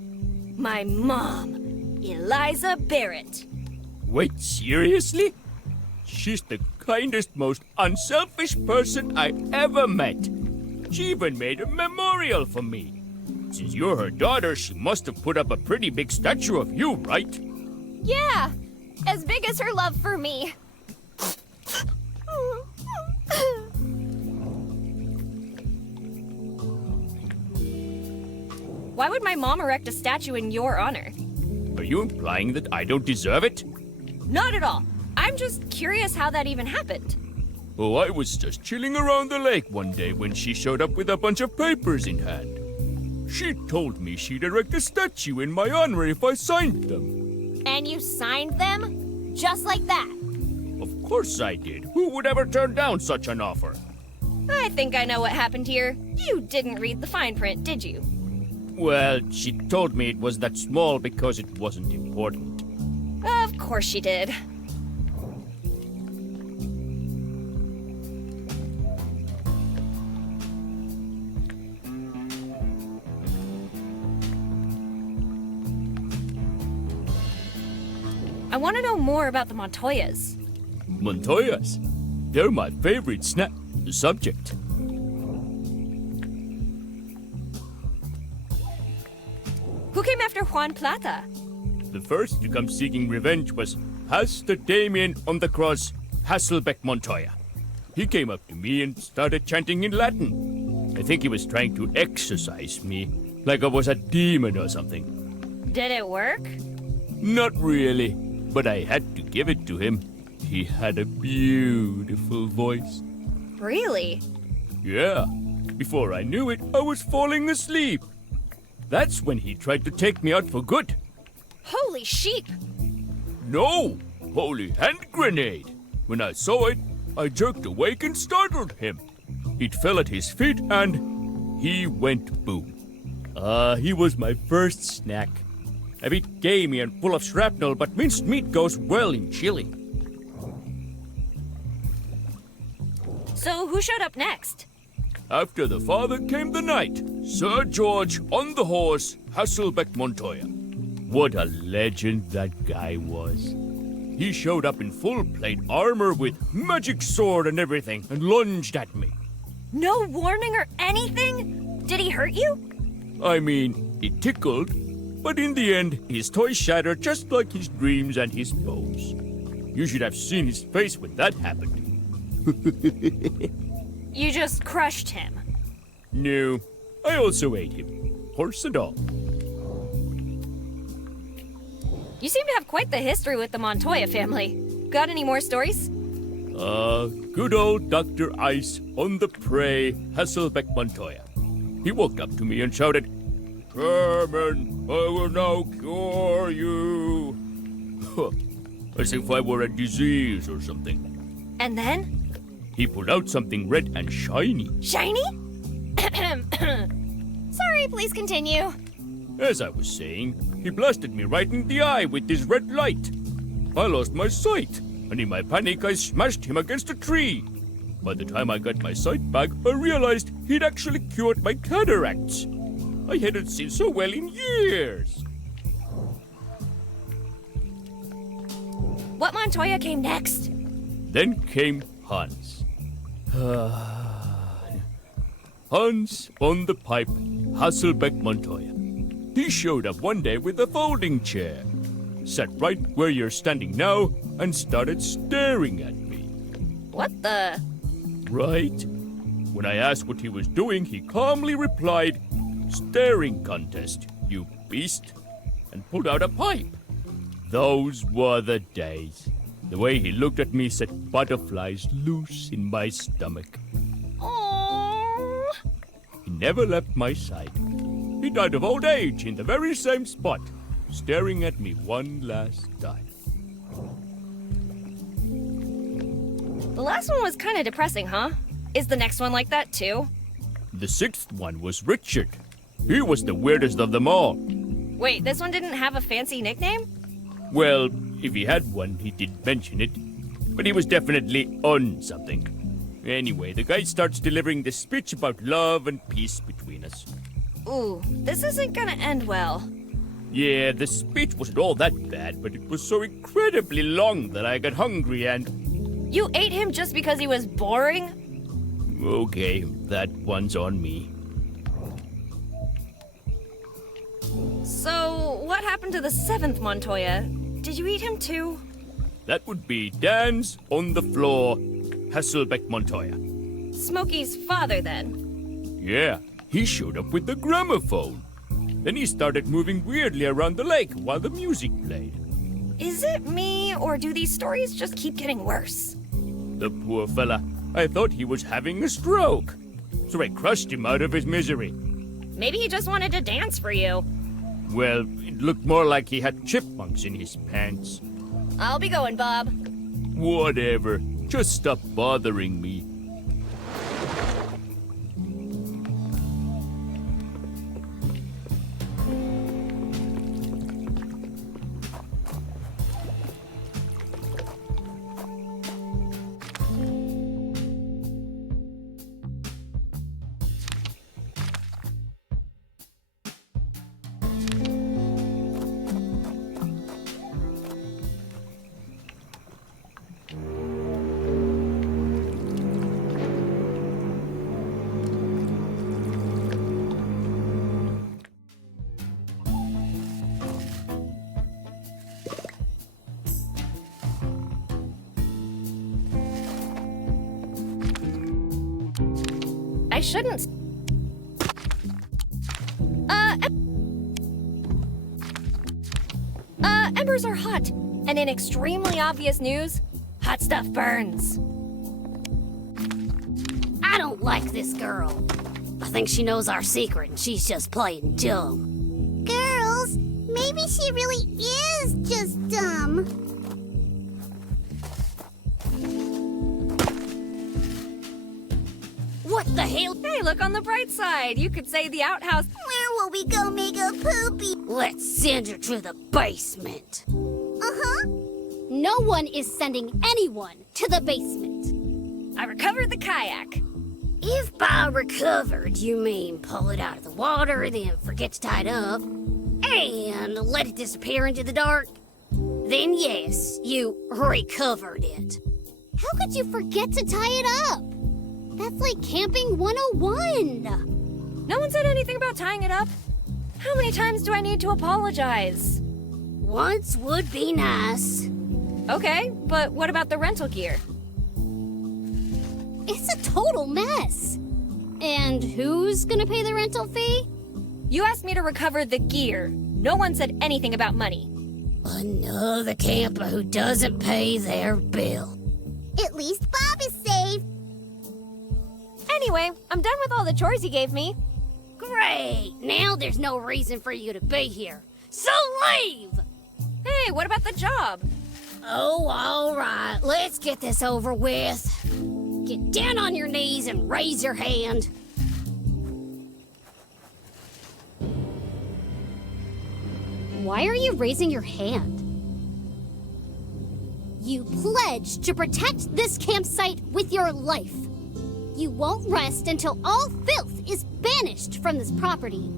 My mom, Eliza Barrett. Wait, seriously? She's the kindest, most unselfish person I ever met. She even made a memorial for me. Since you're her daughter, she must have put up a pretty big statue of you, right? Yeah, as big as her love for me. Why would my mom erect a statue in your honor? Are you implying that I don't deserve it? Not at all. I'm just curious how that even happened. Oh, I was just chilling around the lake one day when she showed up with a bunch of papers in hand. She told me she'd erect a statue in my honor if I signed them. And you signed them? Just like that? Of course I did. Who would ever turn down such an offer? I think I know what happened here. You didn't read the fine print, did you? Well, she told me it was that small because it wasn't important. Of course she did. I want to know more about the Montoyas. Montoyas? They're my favorite subject. Who came after Juan Plata? The first to come seeking revenge was Pastor Damien on the cross, Hasselbeck Montoya. He came up to me and started chanting in Latin. I think he was trying to exorcise me, like I was a demon or something. Did it work? Not really, but I had to give it to him. He had a beautiful voice. Really? Yeah. Before I knew it, I was falling asleep. That's when he tried to take me out for good. Holy sheep! No, holy hand grenade. When I saw it, I jerked awake and startled him. It fell at his feet and he went boom. He was my first snack. A bit gamey and full of shrapnel, but minced meat goes well in chili. So who showed up next? After the father came the knight, Sir George on the horse, Hasselbeck Montoya. What a legend that guy was. He showed up in full plate armor with magic sword and everything and lunged at me. No warning or anything? Did he hurt you? I mean, it tickled, but in the end, his toy shattered just like his dreams and his bows. You should have seen his face when that happened. You just crushed him. No, I also ate him, horse and all. You seem to have quite the history with the Montoya family. Got any more stories? Good old Dr. Ice on the prey, Hasselbeck Montoya. He walked up to me and shouted, "Chairman, I will now cure you." As if I were a disease or something. And then? He pulled out something red and shiny. Shiny? Sorry, please continue. As I was saying, he blasted me right in the eye with this red light. I lost my sight, and in my panic I smashed him against a tree. By the time I got my sight back, I realized he'd actually cured my cataracts. I hadn't seen so well in years. What Montoya came next? Then came Hans. Hans on the pipe, Hasselbeck Montoya. He showed up one day with a folding chair, sat right where you're standing now, and started staring at me. What the? Right? When I asked what he was doing, he calmly replied, "Staring contest, you beast," and pulled out a pipe. Those were the days. The way he looked at me set butterflies loose in my stomach. Aww. He never left my side. He died of old age in the very same spot, staring at me one last time. The last one was kind of depressing, huh? Is the next one like that too? The sixth one was Richard. He was the weirdest of them all. Wait, this one didn't have a fancy nickname? Well, if he had one, he did mention it. But he was definitely on something. Anyway, the guy starts delivering this speech about love and peace between us. Ooh, this isn't gonna end well. Yeah, the speech wasn't all that bad, but it was so incredibly long that I got hungry and... You ate him just because he was boring? Okay, that one's on me. So, what happened to the seventh Montoya? Did you eat him too? That would be Dan's on the floor, Hasselbeck Montoya. Smokey's father, then? Yeah, he showed up with the gramophone. Then he started moving weirdly around the lake while the music played. Is it me, or do these stories just keep getting worse? The poor fella. I thought he was having a stroke. So I crushed him out of his misery. Maybe he just wanted to dance for you. Well, it looked more like he had chipmunks in his pants. I'll be going, Bob. Whatever. Just stop bothering me. I shouldn't. Embers are hot. And in extremely obvious news, hot stuff burns. I don't like this girl. I think she knows our secret and she's just playing dumb. Girls, maybe she really is just dumb. the hell? Hey, look on the bright side. You could say the outhouse. Where will we go make a poopy? Let's send her to the basement. Uh-huh. No one is sending anyone to the basement. I recovered the kayak. If by recovered you mean pull it out of the water, then forget to tie it up, and let it disappear into the dark, then yes, you recovered it. How could you forget to tie it up? That's like camping 101. No one said anything about tying it up. How many times do I need to apologize? Once would be nice. Okay, but what about the rental gear? It's a total mess. And who's gonna pay the rental fee? You asked me to recover the gear. No one said anything about money. Another camper who doesn't pay their bill. At least Bob is safe. Anyway, I'm done with all the chores you gave me. Great! Now there's no reason for you to be here. So leave! Hey, what about the job? Oh, all right. Let's get this over with. Get down on your knees and raise your hand. Why are you raising your hand? You pledge to protect this campsite with your life. You won't rest until all filth is banished from this property.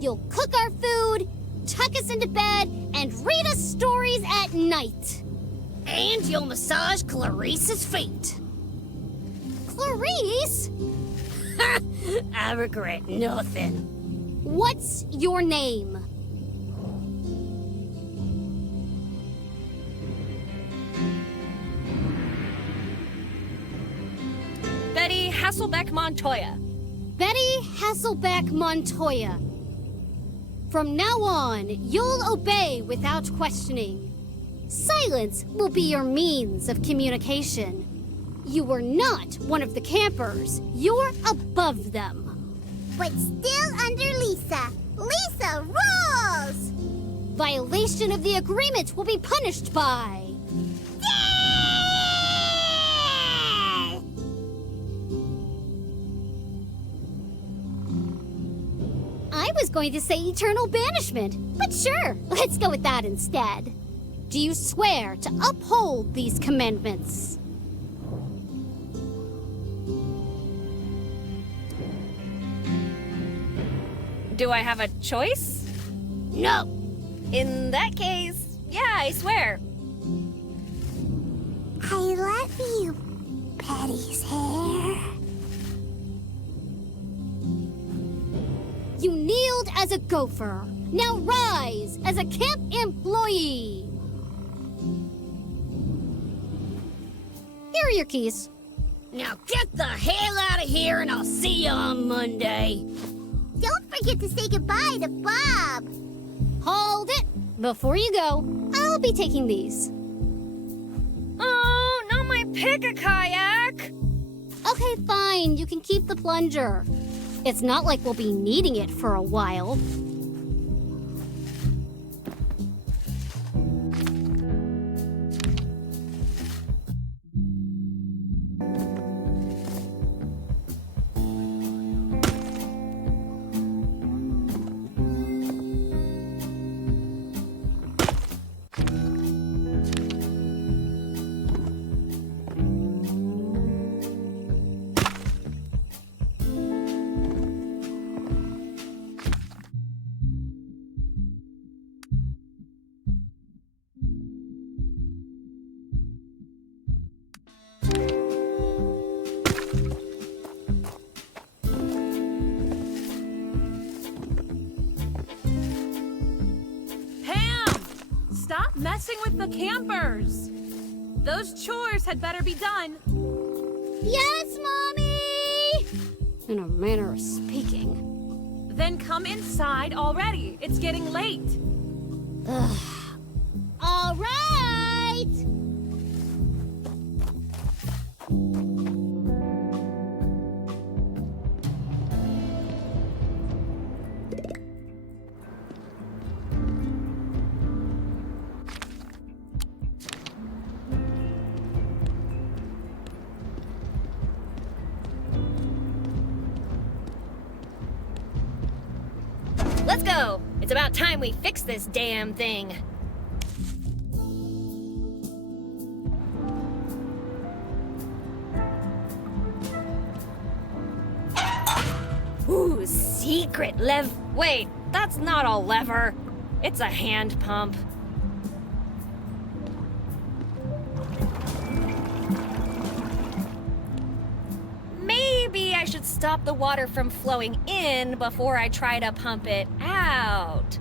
You'll cook our food, tuck us into bed, and read us stories at night. And you'll massage Clarice's feet. Clarice? I regret nothing. What's your name? Betty Hasselbeck Montoya. Betty Hasselbeck Montoya. From now on, you'll obey without questioning. Silence will be your means of communication. You were not one of the campers. You're above them. But still under Lisa. Lisa rules! Violation of the agreement will be punished by... I was going to say eternal banishment, but sure, let's go with that instead. Do you swear to uphold these commandments? Do I have a choice? No. In that case, yeah, I swear. I love you, Betty's hair. You kneeled as a gopher. Now rise as a camp employee. Here are your keys. Now get the hell out of here and I'll see you on Monday. Don't forget to say goodbye to Bob. Hold it. Before you go, I'll be taking these. Oh, not my pick-a-kayak! Okay, fine. You can keep the plunger. It's not like we'll be needing it for a while. Messing with the campers. Those chores had better be done. Yes, Mommy! In a manner of speaking. Then come inside already. It's getting late. Ugh. All right! Let's go! It's about time we fix this damn thing. Ooh, secret Wait, that's not a lever. It's a hand pump. Maybe I should stop the water from flowing in before I try to pump it out.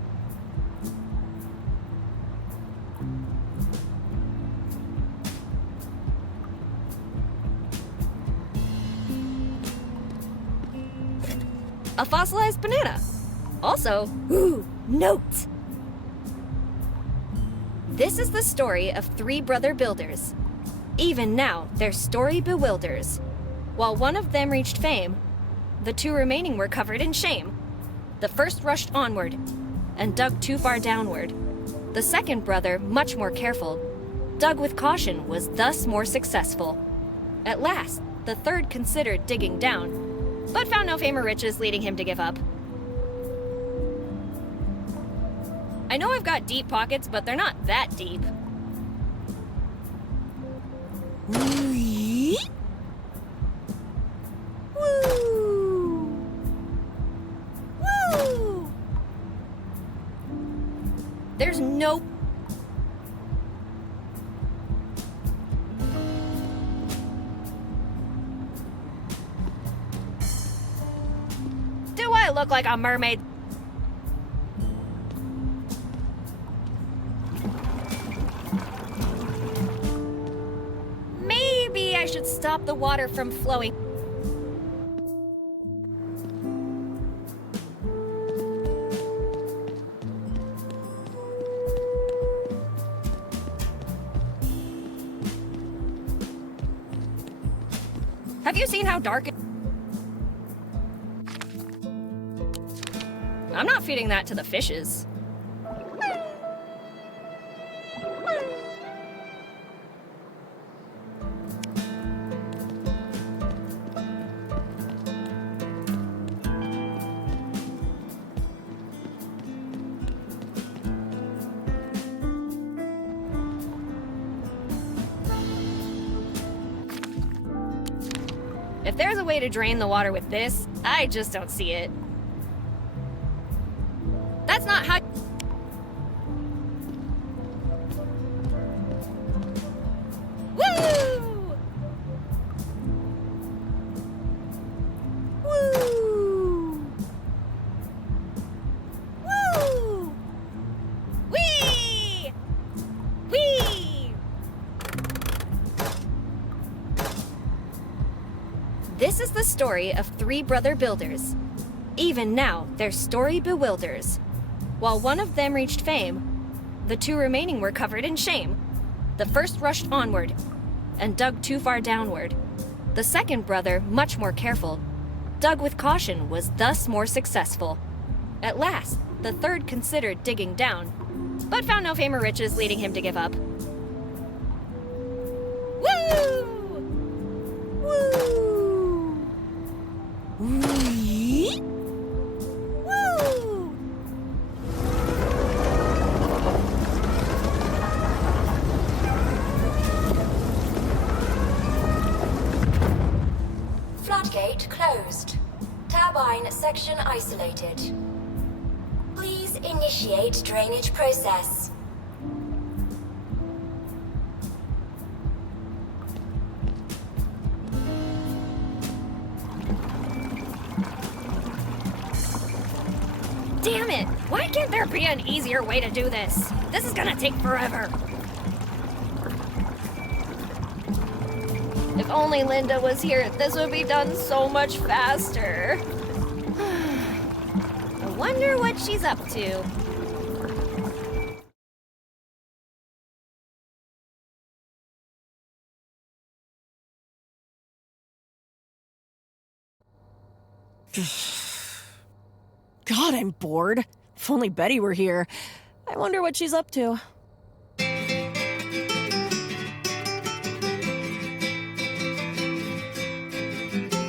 A fossilized banana. Also, ooh, note! This is the story of three brother builders. Even now, their story bewilders. While one of them reached fame, the two remaining were covered in shame. The first rushed onward and dug too far downward. The second brother, much more careful, dug with caution, was thus more successful. At last, the third considered digging down, but found no fame or riches, leading him to give up. I know I've got deep pockets, but they're not that deep. Woo! Woo! There's no... Do I look like a mermaid? Maybe I should stop the water from flowing. Have you seen how dark it... I'm not feeding that to the fishes. If there's a way to drain the water with this, I just don't see it. That's not how... Woo! Woo! Woo! Whee! Whee! This is the story of three brother builders. Even now, their story bewilders. While one of them reached fame, the two remaining were covered in shame. The first rushed onward and dug too far downward. The second brother, much more careful, dug with caution, was thus more successful. At last, the third considered digging down, but found no fame or riches, leading him to give up. Woo! Woo! Wee! Woo! Floodgate closed. Turbine section isolated. Please initiate drainage process. Damn it! Why can't there be an easier way to do this? This is gonna take forever. If only Linda was here, this would be done so much faster. I wonder what she's up to. God, I'm bored. If only Betty were here. I wonder what she's up to.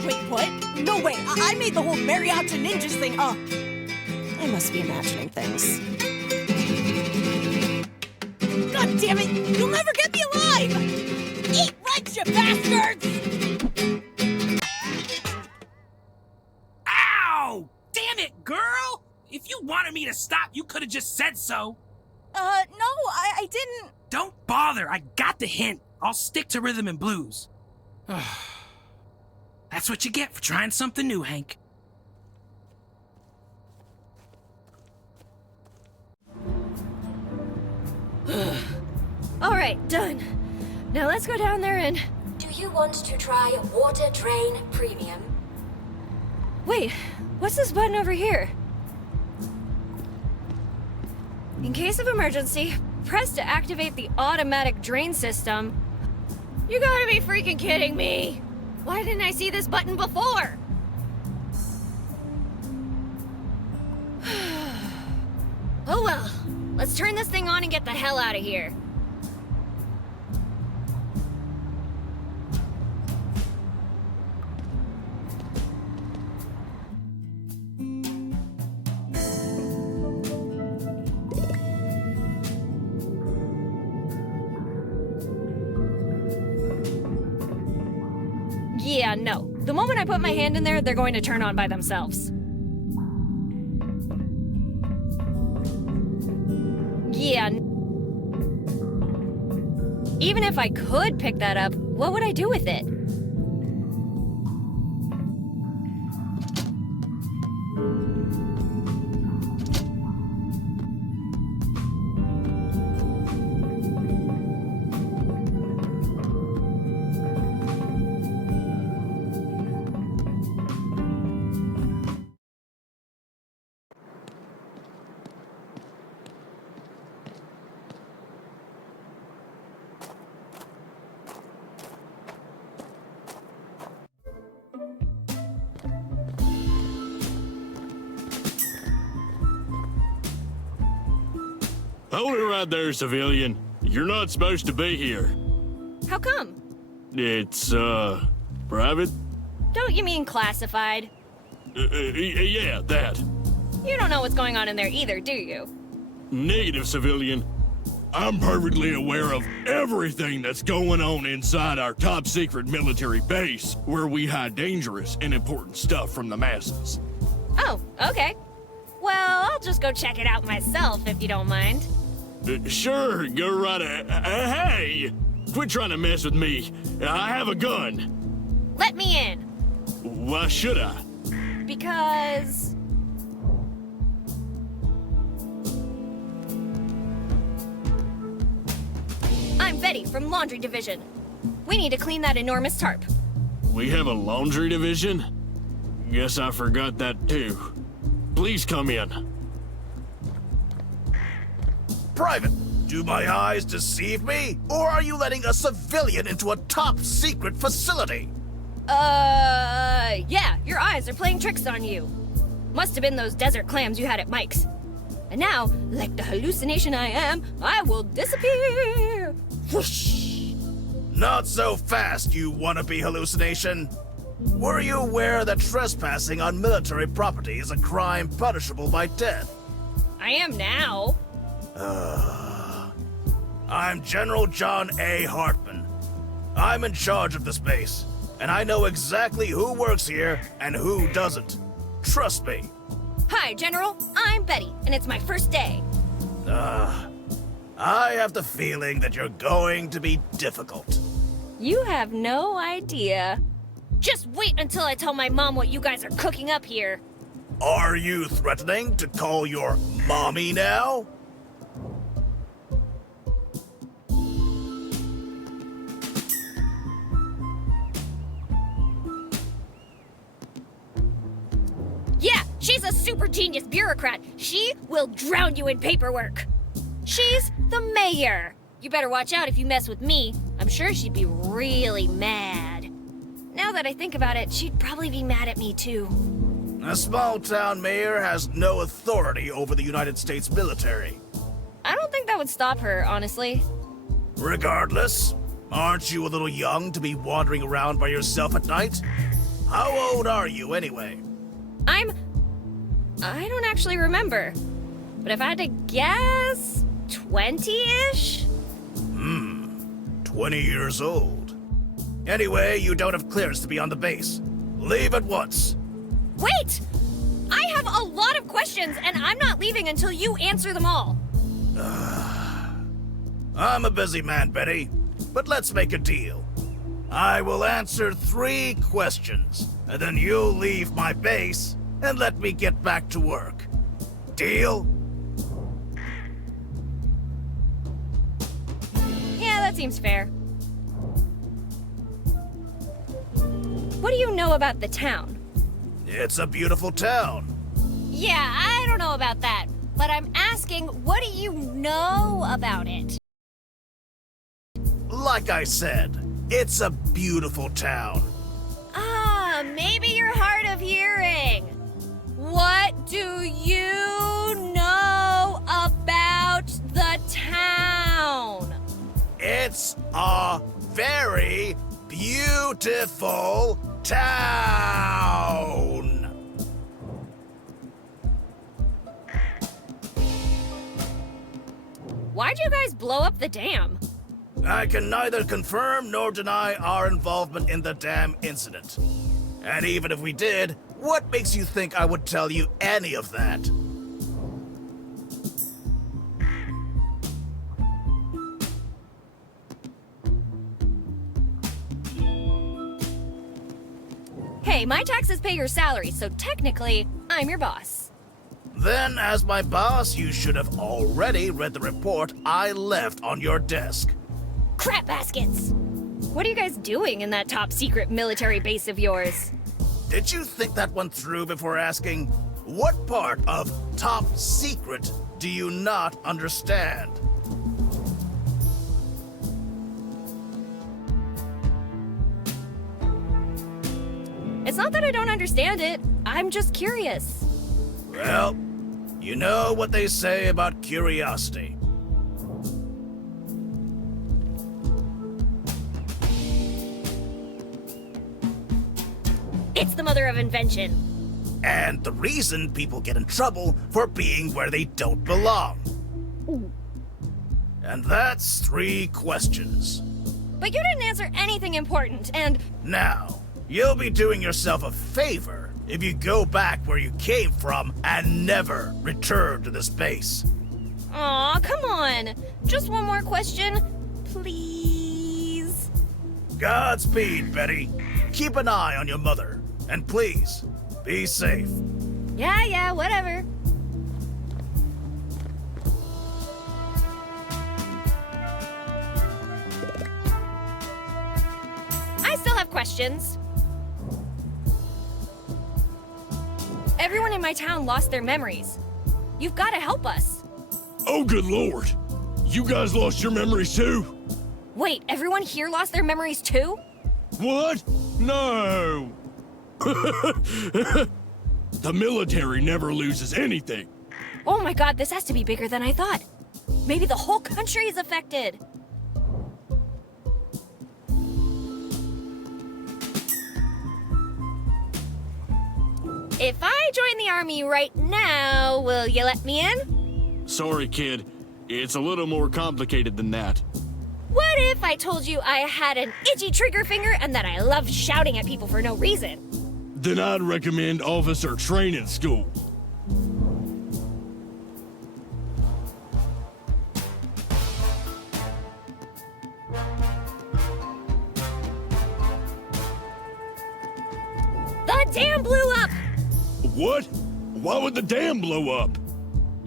Wait, what? No way! I made the whole mariachi ninjas thing up! I'm must be imagining things. God damn it! You'll never get me alive! Eat lunch, you bastards! Ow! Damn it, girl! If you wanted me to stop, you could have just said so. No, I didn't. Don't bother, I got the hint. I'll stick to rhythm and blues. That's what you get for trying something new, Hank. Alright, done. Now let's go down there and... Do you want to try Water Drain Premium? Wait, what's this button over here? In case of emergency, press to activate the automatic drain system. You gotta be freaking kidding me! Why didn't I see this button before? Oh well, let's turn this thing on and get the hell out of here. Yeah, no. The moment I put my hand in there, they're going to turn on by themselves. Yeah. Even if I could pick that up, what would I do with it? Hold it right there, civilian. You're not supposed to be here. How come? It's, private? Don't you mean classified? Yeah, that. You don't know what's going on in there either, do you? Negative, civilian. I'm perfectly aware of everything that's going on inside our top secret military base, where we hide dangerous and important stuff from the masses. Oh, okay. Well, I'll just go check it out myself, if you don't mind. Sure, go right ahead. Hey! Quit trying to mess with me. I have a gun. Let me in. Why should I? Because... I'm Betty from Laundry Division. We need to clean that enormous tarp. We have a laundry division? Guess I forgot that too. Please come in. Private, do my eyes deceive me? Or are you letting a civilian into a top secret facility? Yeah, your eyes are playing tricks on you. Must have been those desert clams you had at Mike's. And now, like the hallucination I am, I will disappear! Whoosh! Not so fast, you wannabe hallucination. Were you aware that trespassing on military property is a crime punishable by death? I am now. I'm General John A. Hartman. I'm in charge of this base, and I know exactly who works here and who doesn't. Trust me. Hi, General. I'm Betty, and it's my first day. I have the feeling that you're going to be difficult. You have no idea. Just wait until I tell my mom what you guys are cooking up here. Are you threatening to call your mommy now? Yeah, she's a super genius bureaucrat. She will drown you in paperwork. She's the mayor. You better watch out if you mess with me. I'm sure she'd be really mad. Now that I think about it, she'd probably be mad at me too. A small-town mayor has no authority over the United States military. I don't think that would stop her, honestly. Regardless, aren't you a little young to be wandering around by yourself at night? How old are you, anyway? I'm I don't actually remember. But if I had to guess, 20-ish? 20 years old. Anyway, you don't have clearance to be on the base. Leave at once. Wait! I have a lot of questions, and I'm not leaving until you answer them all. I'm a busy man, Betty, but let's make a deal. I will answer 3 questions, and then you'll leave my base and let me get back to work. Deal? Yeah, that seems fair. What do you know about the town? It's a beautiful town. Yeah, I don't know about that. But I'm asking, what do you know about it? Like I said, it's a beautiful town. Maybe you're hard of hearing. What do you know about the town? It's a very beautiful town. Why'd you guys blow up the dam? I can neither confirm nor deny our involvement in the dam incident. And even if we did, what makes you think I would tell you any of that? Hey, my taxes pay your salary, so technically, I'm your boss. Then, as my boss, you should have already read the report I left on your desk. Crap baskets! What are you guys doing in that top secret military base of yours? Did you think that one through before asking? What part of top secret do you not understand? It's not that I don't understand it. I'm just curious. Well, you know what they say about curiosity. It's the mother of invention. And the reason people get in trouble for being where they don't belong. And that's 3 questions. But you didn't answer anything important, and... Now, you'll be doing yourself a favor if you go back where you came from and never return to this base. Aw, come on. Just one more question, please. Godspeed, Betty. Keep an eye on your mother. And please, be safe. Yeah, whatever. I still have questions. Everyone in my town lost their memories. You've got to help us. Oh, good lord. You guys lost your memories too? Wait, everyone here lost their memories too? What? No. The military never loses anything. Oh my god, this has to be bigger than I thought. Maybe the whole country is affected. If I join the army right now, will you let me in? Sorry, kid. It's a little more complicated than that. What if I told you I had an itchy trigger finger and that I loved shouting at people for no reason? Then I'd recommend officer training school. The dam blew up! What? Why would the dam blow up?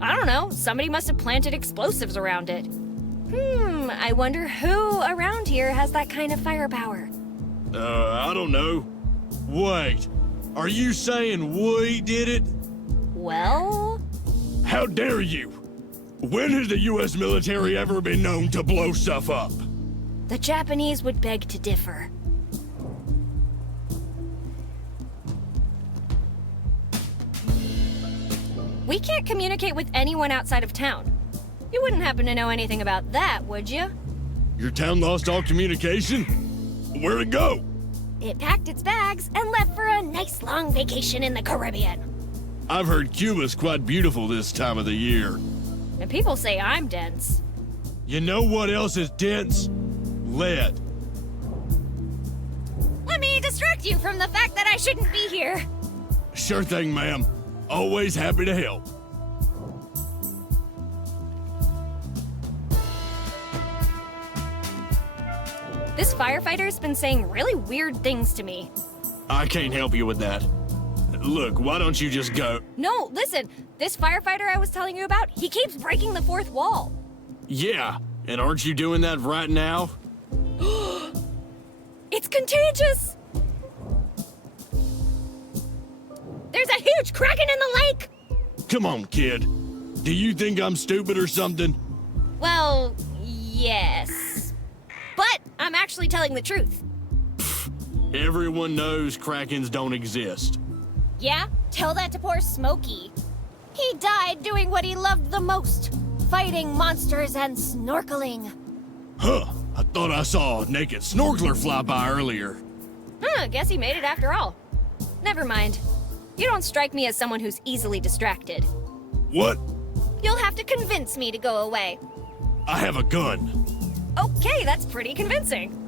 I don't know. Somebody must have planted explosives around it. I wonder who around here has that kind of firepower. I don't know. Wait, are you saying we did it? Well? How dare you? When has the U.S. military ever been known to blow stuff up? The Japanese would beg to differ. We can't communicate with anyone outside of town. You wouldn't happen to know anything about that, would you? Your town lost all communication? Where'd it go? It packed its bags and left for a nice long vacation in the Caribbean. I've heard Cuba's quite beautiful this time of the year. And people say I'm dense. You know what else is dense? Lead. Let me distract you from the fact that I shouldn't be here. Sure thing, ma'am. Always happy to help. This firefighter's been saying really weird things to me. I can't help you with that. Look, why don't you just go? No, listen. This firefighter I was telling you about, he keeps breaking the fourth wall. Yeah, and aren't you doing that right now? It's contagious! There's a huge kraken in the lake! Come on, kid. Do you think I'm stupid or something? Well, yes. But I'm actually telling the truth. Everyone knows krakens don't exist. Yeah? Tell that to poor Smokey. He died doing what he loved the most. Fighting monsters and snorkeling. Huh, I thought I saw a naked snorkeler fly by earlier. Guess he made it after all. Never mind. You don't strike me as someone who's easily distracted. What? You'll have to convince me to go away. I have a gun. Okay, that's pretty convincing.